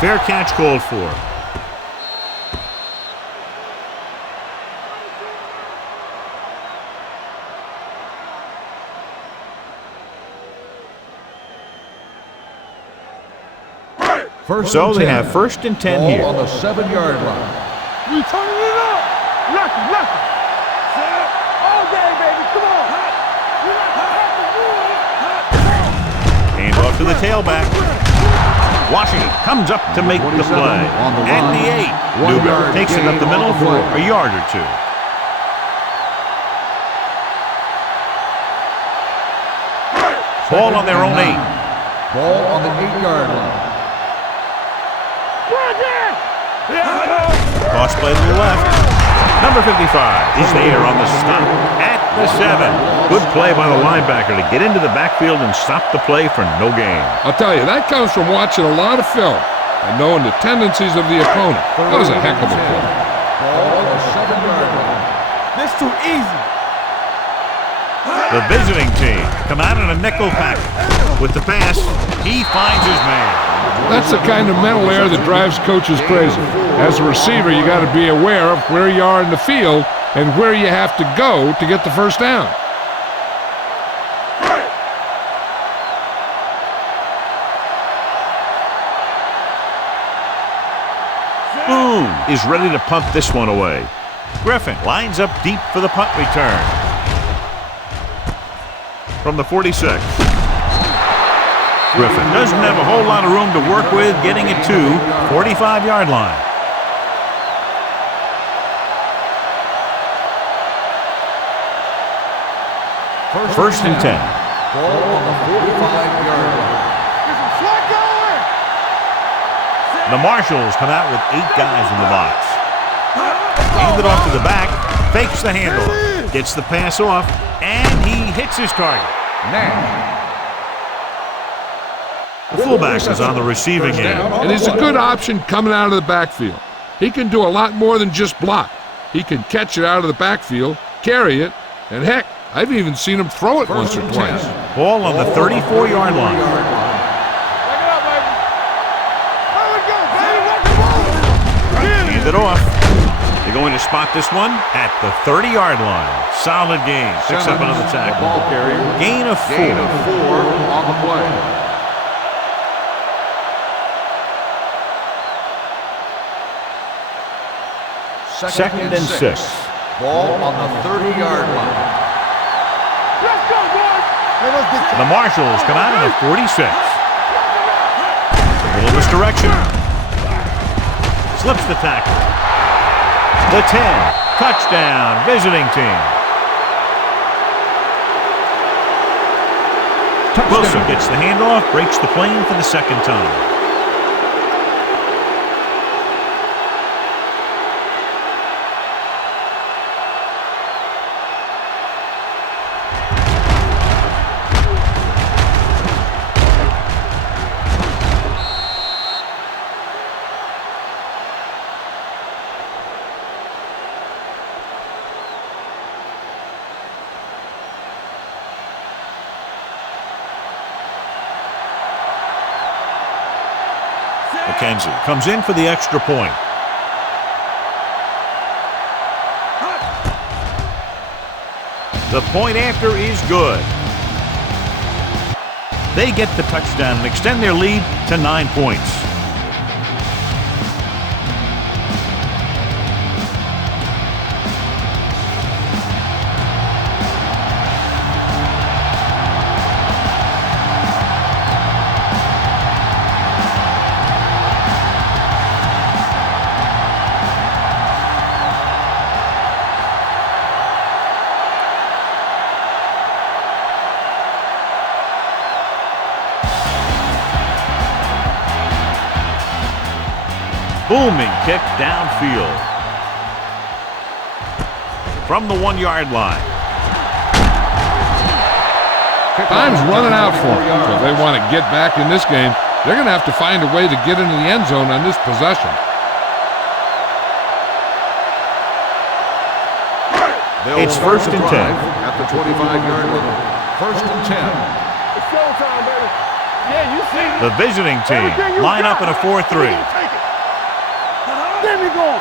Fair catch called for. So they have 1st and 10 here. On the 7-yard line. We turning it up. Lucky. All day, baby. Come on. We're not going to have to do it. Hand off to the tailback. Washington comes up to make the play. At the 8, Newberry takes it up the middle for a yard or 2. Ball on their own 8. Ball on the 8-yard line. Toss play to the left. Number 55 is there on the stop at the 7. Good play by the linebacker to get into the backfield and stop the play for no gain. I'll tell you, that comes from watching a lot of film and knowing the tendencies of the opponent. That was a heck of a play. Ball on the 7-yard line. This too easy. The visiting team come out in a nickel pack. With the pass, he finds his man. That's the kind of mental error that drives coaches crazy. As a receiver, you got to be aware of where you are in the field and where you have to go to get the first down. Boone is ready to punt this one away. Griffin lines up deep for the punt return. From the 46. Griffin doesn't have a whole lot of room to work with, getting it to 45-yard line. First and 10. Ball on the 45-yard line. The Marshals come out with 8 guys in the box. Hand it off to the back, fakes the handoff, gets the pass off, and he hits his target. Nash. The fullback is on the receiving end. And he's a good option coming out of the backfield. He can do a lot more than just block. He can catch it out of the backfield, carry it, and heck, I've even seen him throw it once or twice. Ball on the 34-yard line. Back it up, baby. There we go, baby. Hand it off. They're going to spot this one at the 30-yard line. Solid gain. Picks up another tackle. Ball carrier. Gain of 4. Gain of 4 on the play. Second and 6. Ball on the 30-yard line. Let's go, boys. The Marshals come out in the 46. A little misdirection. Slips the tackle. The 10. Touchdown, visiting team. Wilson gets the handoff, breaks the plane for the second time. McKenzie comes in for the extra point. The point after is good. They get the touchdown and extend their lead to 9 points. Booming kick downfield. From the 1-yard line. Time's running out for them. So if they want to get back in this game, they're going to have to find a way to get into the end zone on this possession. It's first and 10. At the 25-yard line. First and 10. It's showtime, baby. Yeah, you see. The visiting team line up in a 4-3. Get me going.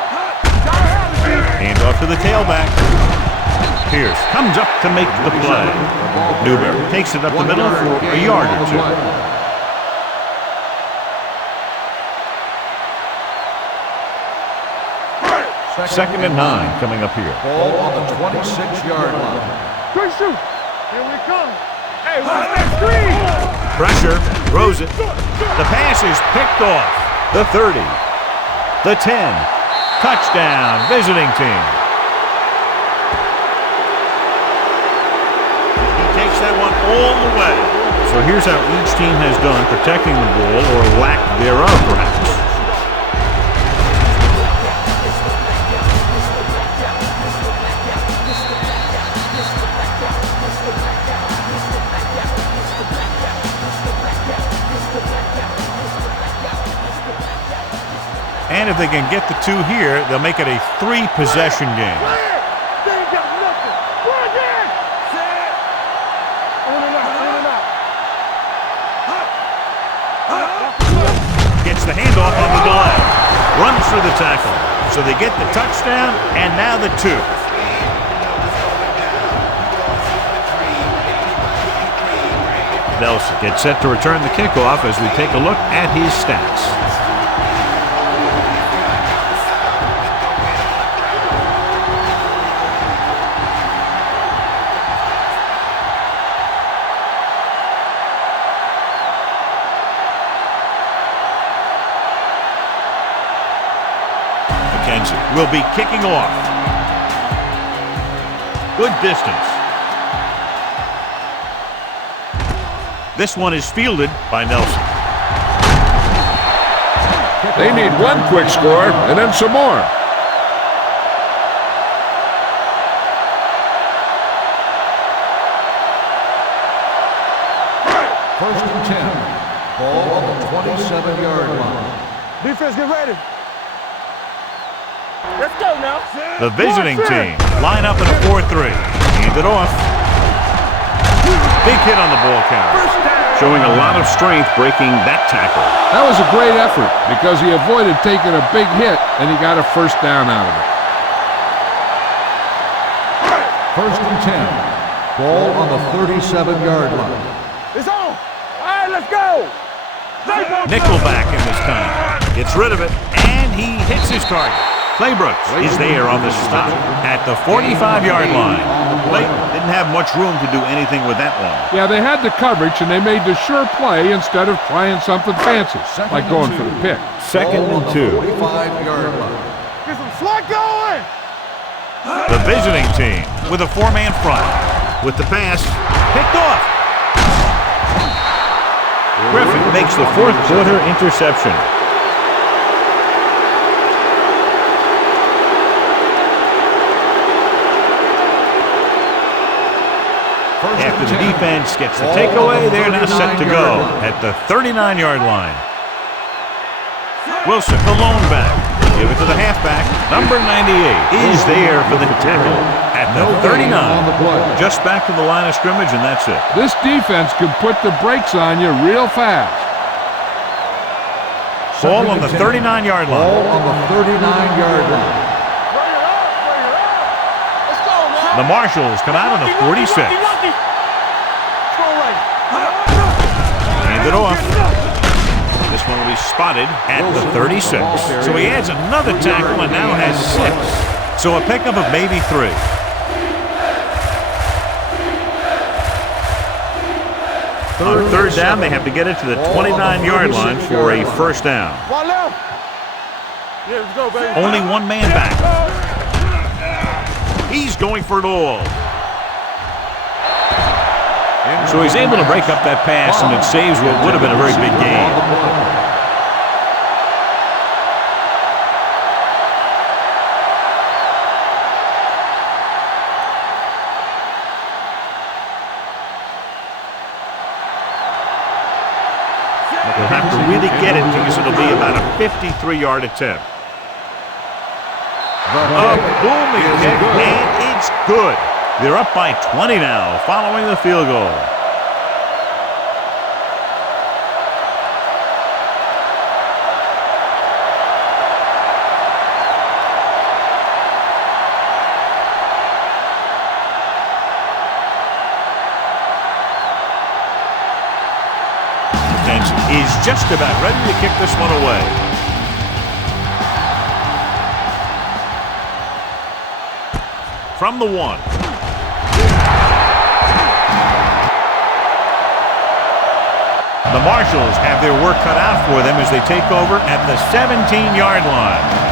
Hand off to the tailback. Pierce comes up to make the play. Newberry takes it up the middle for a yard or two. Second and 9 coming up here. Ball on the 26-yard line. Quick shoot. Here we come. Hey, watch that screen. Pressure, throws it. The pass is picked off. The 30, the 10. Touchdown, visiting team. He takes that one all the way. So here's how each team has done protecting the ball, or lack thereof, perhaps. And if they can get the 2 here, they'll make it a 3-possession game. They ain't got nothing. Run again. Set. On and out. Gets the handoff on the delay. Runs through the tackle. So they get the touchdown, and now the 2. Nelson gets set to return the kickoff as we take a look at his stats. Will be kicking off. Good distance. This one is fielded by Nelson. They need one quick score and then some more. First and 10. Ball on the 27-yard line. Defense, get ready. Let's go now. The visiting team line up in a 4-3. Hand it off. Big hit on the ball carrier. Showing a lot of strength breaking that tackle. That was a great effort because he avoided taking a big hit and he got a first down out of it. First and 10. Ball on the 37-yard line. It's on. All right, let's go. Nickelback in this time. Gets rid of it, and he hits his target. Claybrooks is there on the stop at the 45-yard line. Clay didn't have much room to do anything with that one. Yeah, they had the coverage, and they made the sure play instead of trying something fancy, like going for the pick. Second and 2. 45-yard line. Get some slack going. The visiting team with a 4-man front. With the pass, picked off. Griffin makes the 4th quarter interception. After the defense gets the takeaway, they're now set to go at the 39-yard line. Wilson, the lone back. Give it to the halfback. Number 98 is there for the tackle at the 39. Just back to the line of scrimmage, and that's it. This defense can put the brakes on you real fast. Ball on the 39-yard line. Ball on the 39-yard line. The Marshals come out on the 46. Hand it off. This one will be spotted at the 36. So he adds another tackle and now has 6. So a pickup of maybe 3. On 3rd down, they have to get it to the 29-yard line for a first down. Only one man back. He's going for it all. So he's able to break up that pass, and it saves what would have been a very big game. They'll have to really get it because it'll be about a 53-yard attempt. A booming kick, and it It's good. They're up by 20 now following the field goal. Is just about ready to kick this one away. From the 1. The Marshals have their work cut out for them as they take over at the 17-yard line.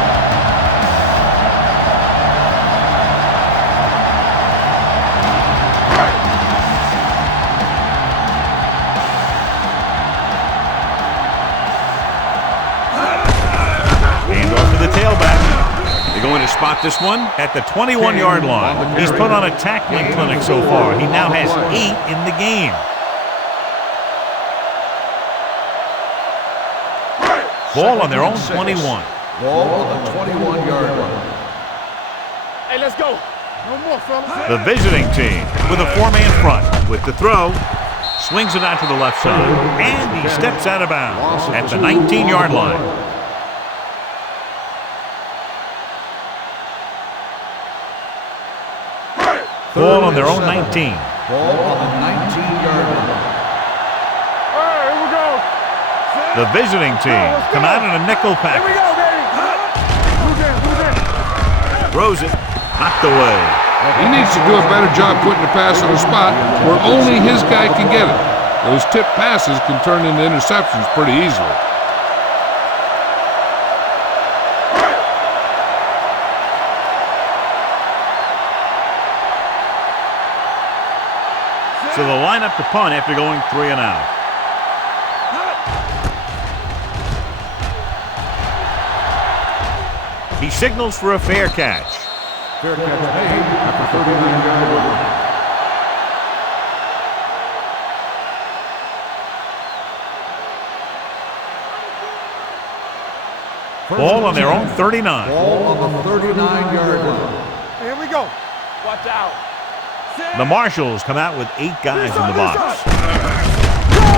They're going to spot this one at the 21-yard line. He's put on a tackling clinic so far. He now has 8 in the game. Ball on their own 21. Ball on the 21-yard line. Hey, let's go. No more, fellas. The visiting team with a 4-man front. With the throw, swings it out to the left side. And he steps out of bounds at the 19-yard line. Ball on their own 19. Ball on the 19-yard line. All right, here we go. The visiting team come out in a nickel package. Here we go, baby. Who's in? Throws it, knocked away. He needs to do a better job putting the pass in a spot where only his guy can get it. Those tipped passes can turn into interceptions pretty easily. So they'll line up to punt after going 3 and out. He signals for a fair catch. Fair catch made at the 39-yard line. Ball on their own 39. Ball on the 39-yard line. Here we go. Watch out. The Marshals come out with 8 guys in the box.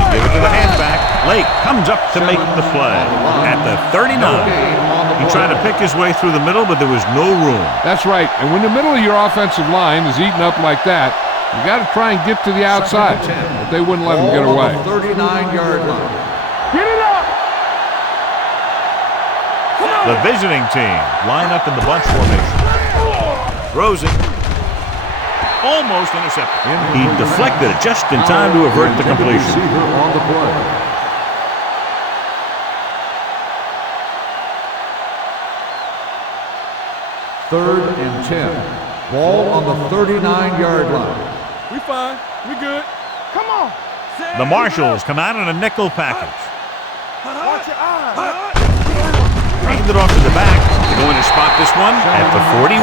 Give it to the halfback. Lake comes up to make the play at the 39. He tried to pick his way through the middle, but there was no room. That's right. And when the middle of your offensive line is eaten up like that, you got to try and get to the outside. But they wouldn't let him get away. 39-yard line. Get it up. The visiting team line up in the bunch formation. Throws it. Almost intercepted. He deflected it just in time to avert the completion. On the play. Third and 10. Ball on the 39-yard line. We fine. We good. Come on. The Marshals come out in a nickel package. Watch your eyes. Hand it off to the back. They're going to spot this one at the 41.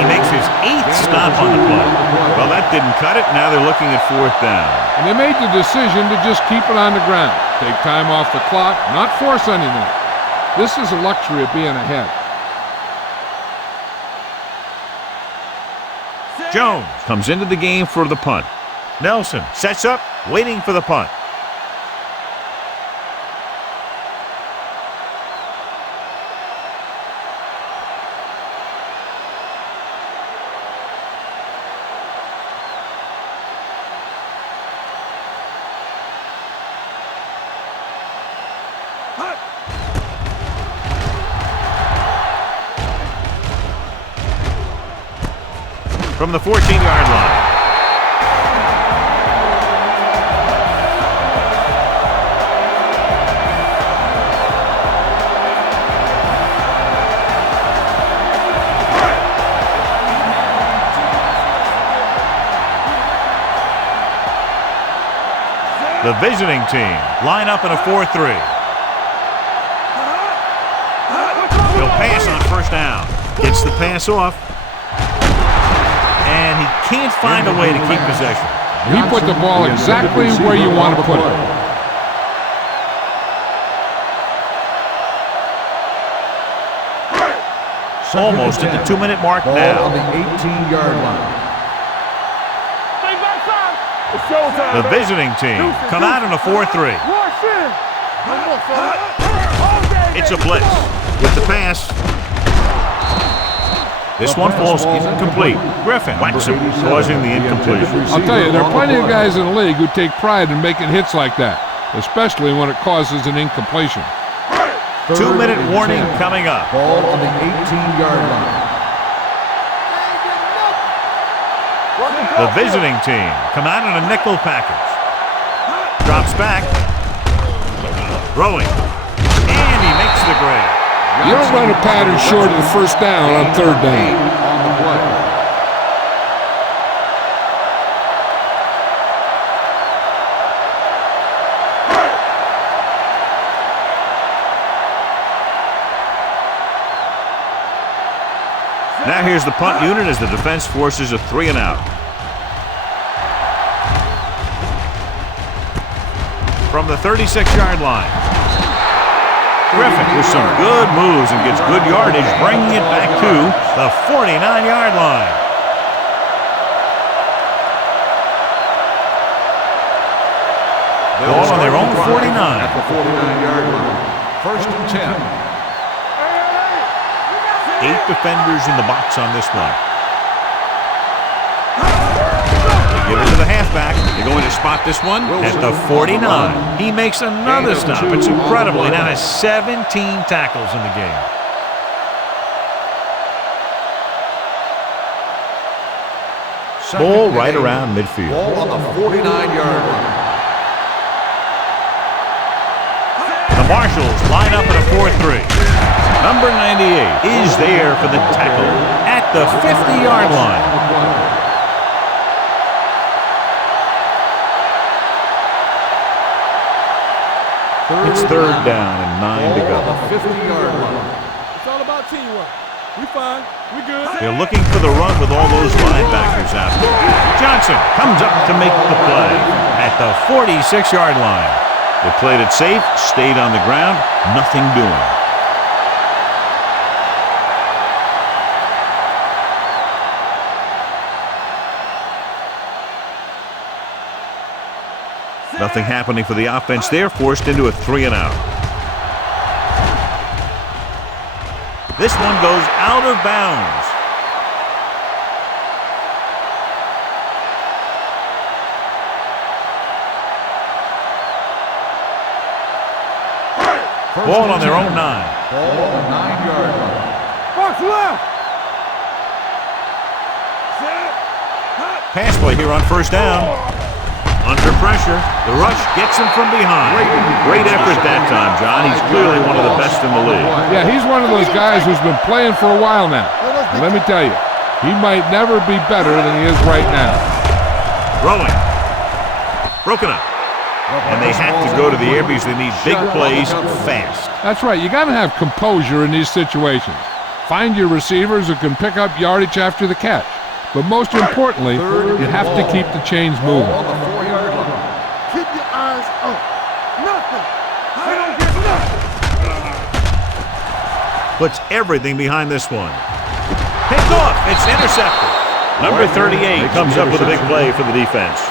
He makes his 8th stop on the play. Well, that didn't cut it. Now they're looking at 4th down. And they made the decision to just keep it on the ground. Take time off the clock, not force anything. This is a luxury of being ahead. Jones comes into the game for the punt. Nelson sets up, waiting for the punt. From the 14-yard line. The visiting team line up in a 4-3. He'll pass on first down. Gets the pass off. And he can't find a way to keep possession. He put the ball exactly where you want to put it. almost at the 2-minute mark Ball now. on the 18-yard line. It's showtime, The baby. visiting team come out in a 4-3. Rush in. It's a blitz with the pass. This one falls incomplete. Griffin whacks him, causing the incompletion. I'll tell you, there are plenty of guys in the league who take pride in making hits like that, especially when it causes an incompletion. 2-minute warning coming up. Ball on the 18-yard line. The visiting team come out in a nickel package. Drops back. Throwing. And he makes the grab. You don't run a pattern short of the first down on third down. On the play. Now here's the punt unit as the defense forces a 3-and-out. From the 36-yard line. Griffin with some good moves and gets good yardage, bringing it back to the 49-yard line. Ball on their own 49. At the 49-yard line. First and 10. 8 defenders in the box on this one. They give it to the halfback. They're going to spot this one at the 49. He makes another stop. It's incredible. He now has 17 tackles in the game. Ball right around midfield. Ball on the 49-yard line. The Marshals line up in a 4-3. Number 98 is there for the tackle at the 50-yard line. It's third down and 9 to go. Ball on the 50-yard line. It's all about teamwork. We fine. We good. They're looking for the run with all those linebackers out there. Johnson comes up to make the play at the 46-yard line. They played it safe, stayed on the ground, nothing doing. Nothing happening for the offense there, forced into a 3-and-out. This one goes out of bounds. Ball on their own 9. Ball on the 9-yard line. Fox left. Pass play here on first down. Under pressure, the rush gets him from behind. Great effort that time, John. He's clearly one of the best in the league. Yeah, he's one of those guys who's been playing for a while now. And let me tell you, he might never be better than he is right now. Throwing. Broken up. And they have to go to the air because they need big plays fast. That's right. You got to have composure in these situations. Find your receivers who can pick up yardage after the catch. But most importantly, you have to keep the chains moving. On the 4-yard line. Keep your eyes up. Nothing. I don't get nothing. Puts everything behind this one. Picked off. It's intercepted. Number 38 comes up with a big play for the defense.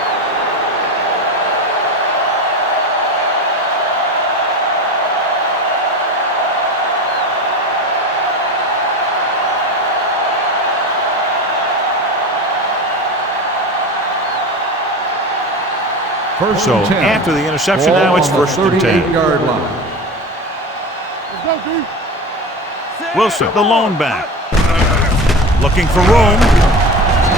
First So and 10. after the interception, Ball now it's on the first and 10. 38-yard line. Let's go, D. Wilson, the lone back. Looking for room.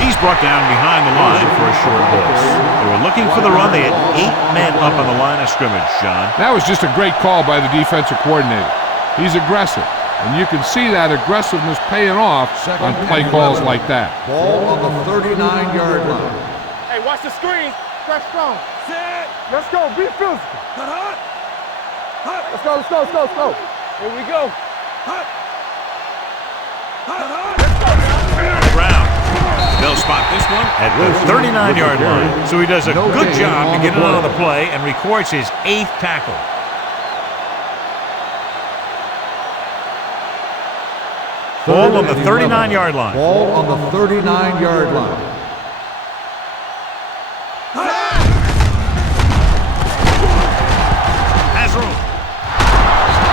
He's brought down behind the line for a short loss. They were looking for the run. They had 8 men up on the line of scrimmage, John. That was just a great call by the defensive coordinator. He's aggressive, and you can see that aggressiveness paying off on play calls like that. Ball on the 39-yard line. Hey, watch the screen. Press strong. Let's go. Be physical. Let's go, let's go, let's go, let's go. Here we go. Brown. They'll spot this one at the 39-yard line. So he does a good job to get it on the play and records his 8th tackle. Ball on the 39-yard line. Ball on the 39-yard line. Has room.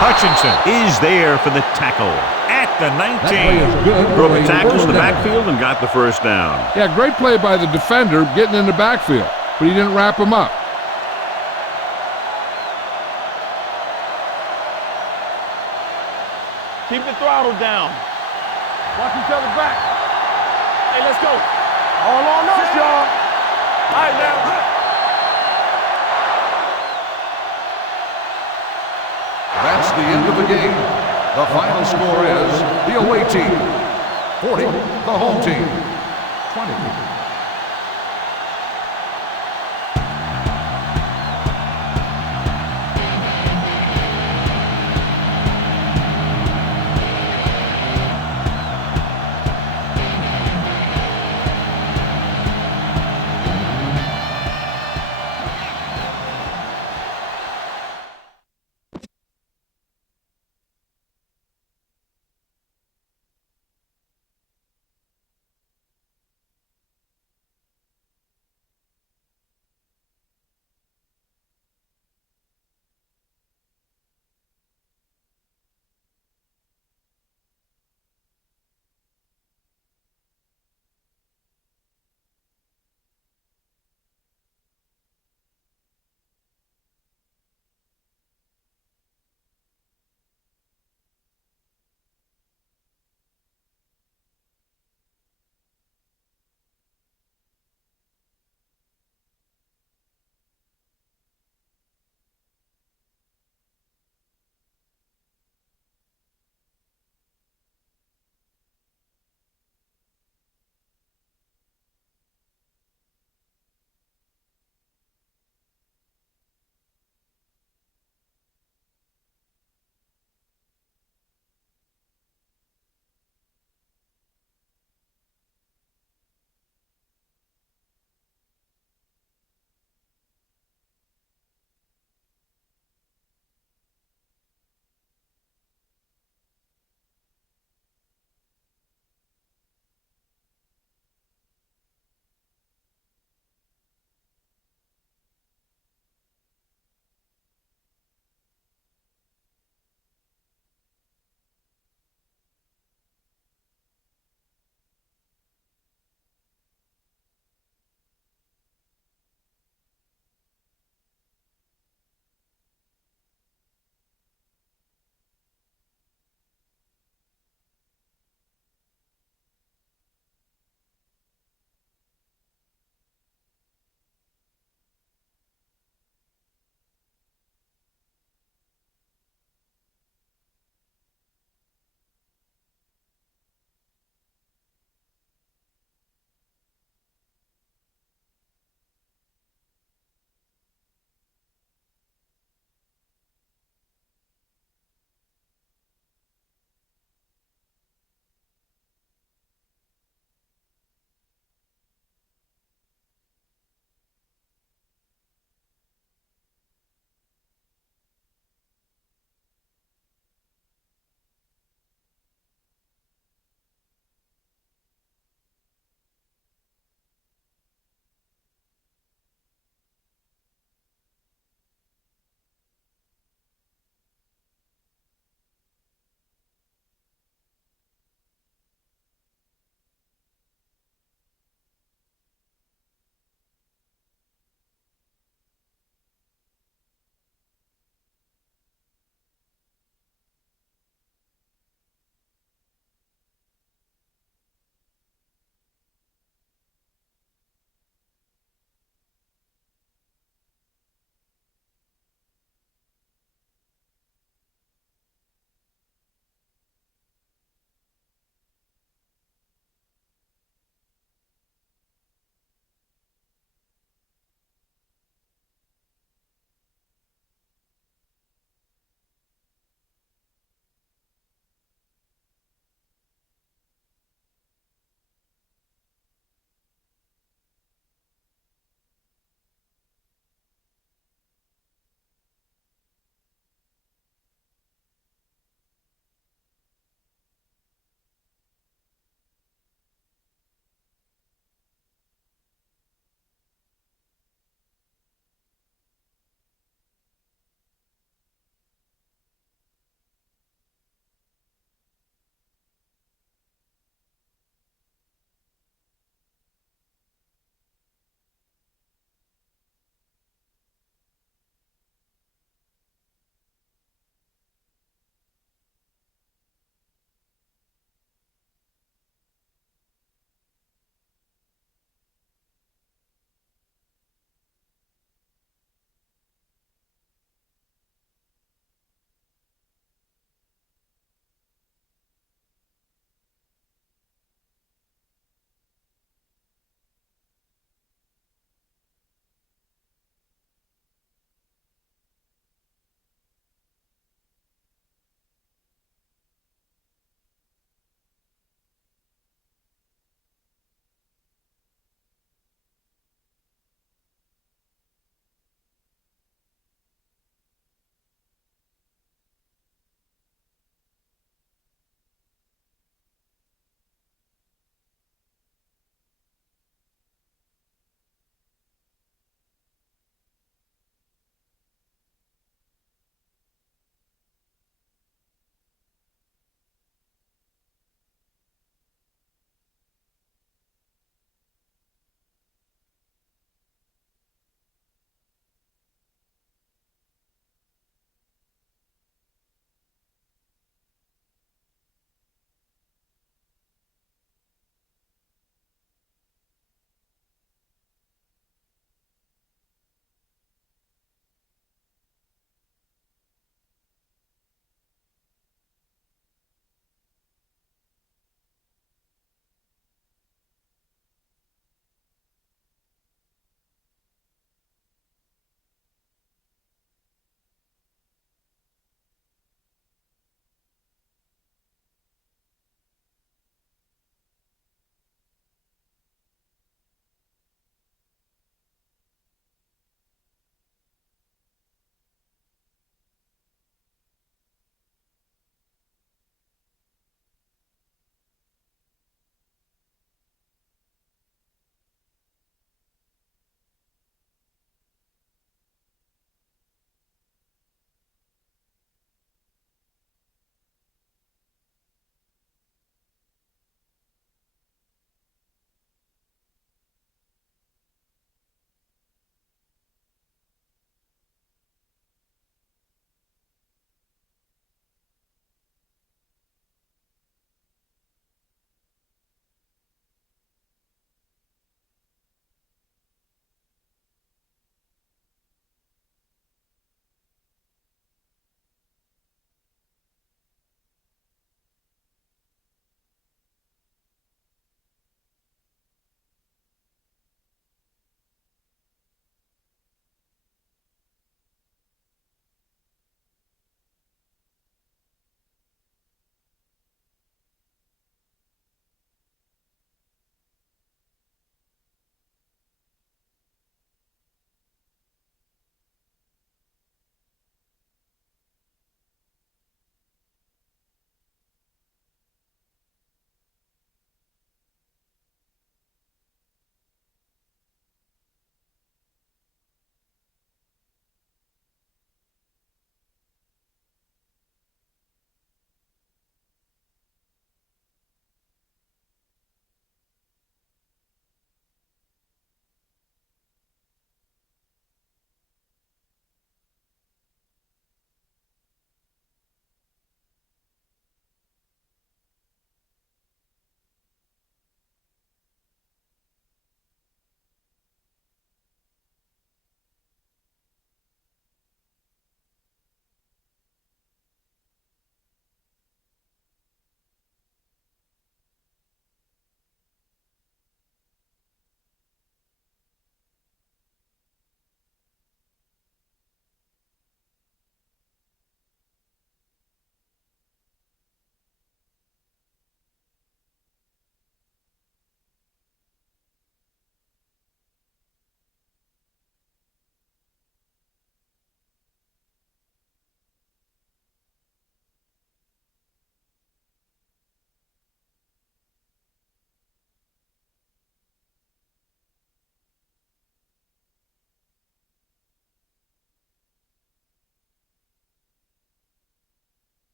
Hutchinson is there for the tackle at the 19. Broke the tackles in the backfield and got the first down. Yeah, great play by the defender getting in the backfield, but he didn't wrap him up. Keep the throttle down. Watch each other back. Hey, let's go. All on us, y'all. All right, now. That's the end of the game. The final score is the away team 40, the home team 20.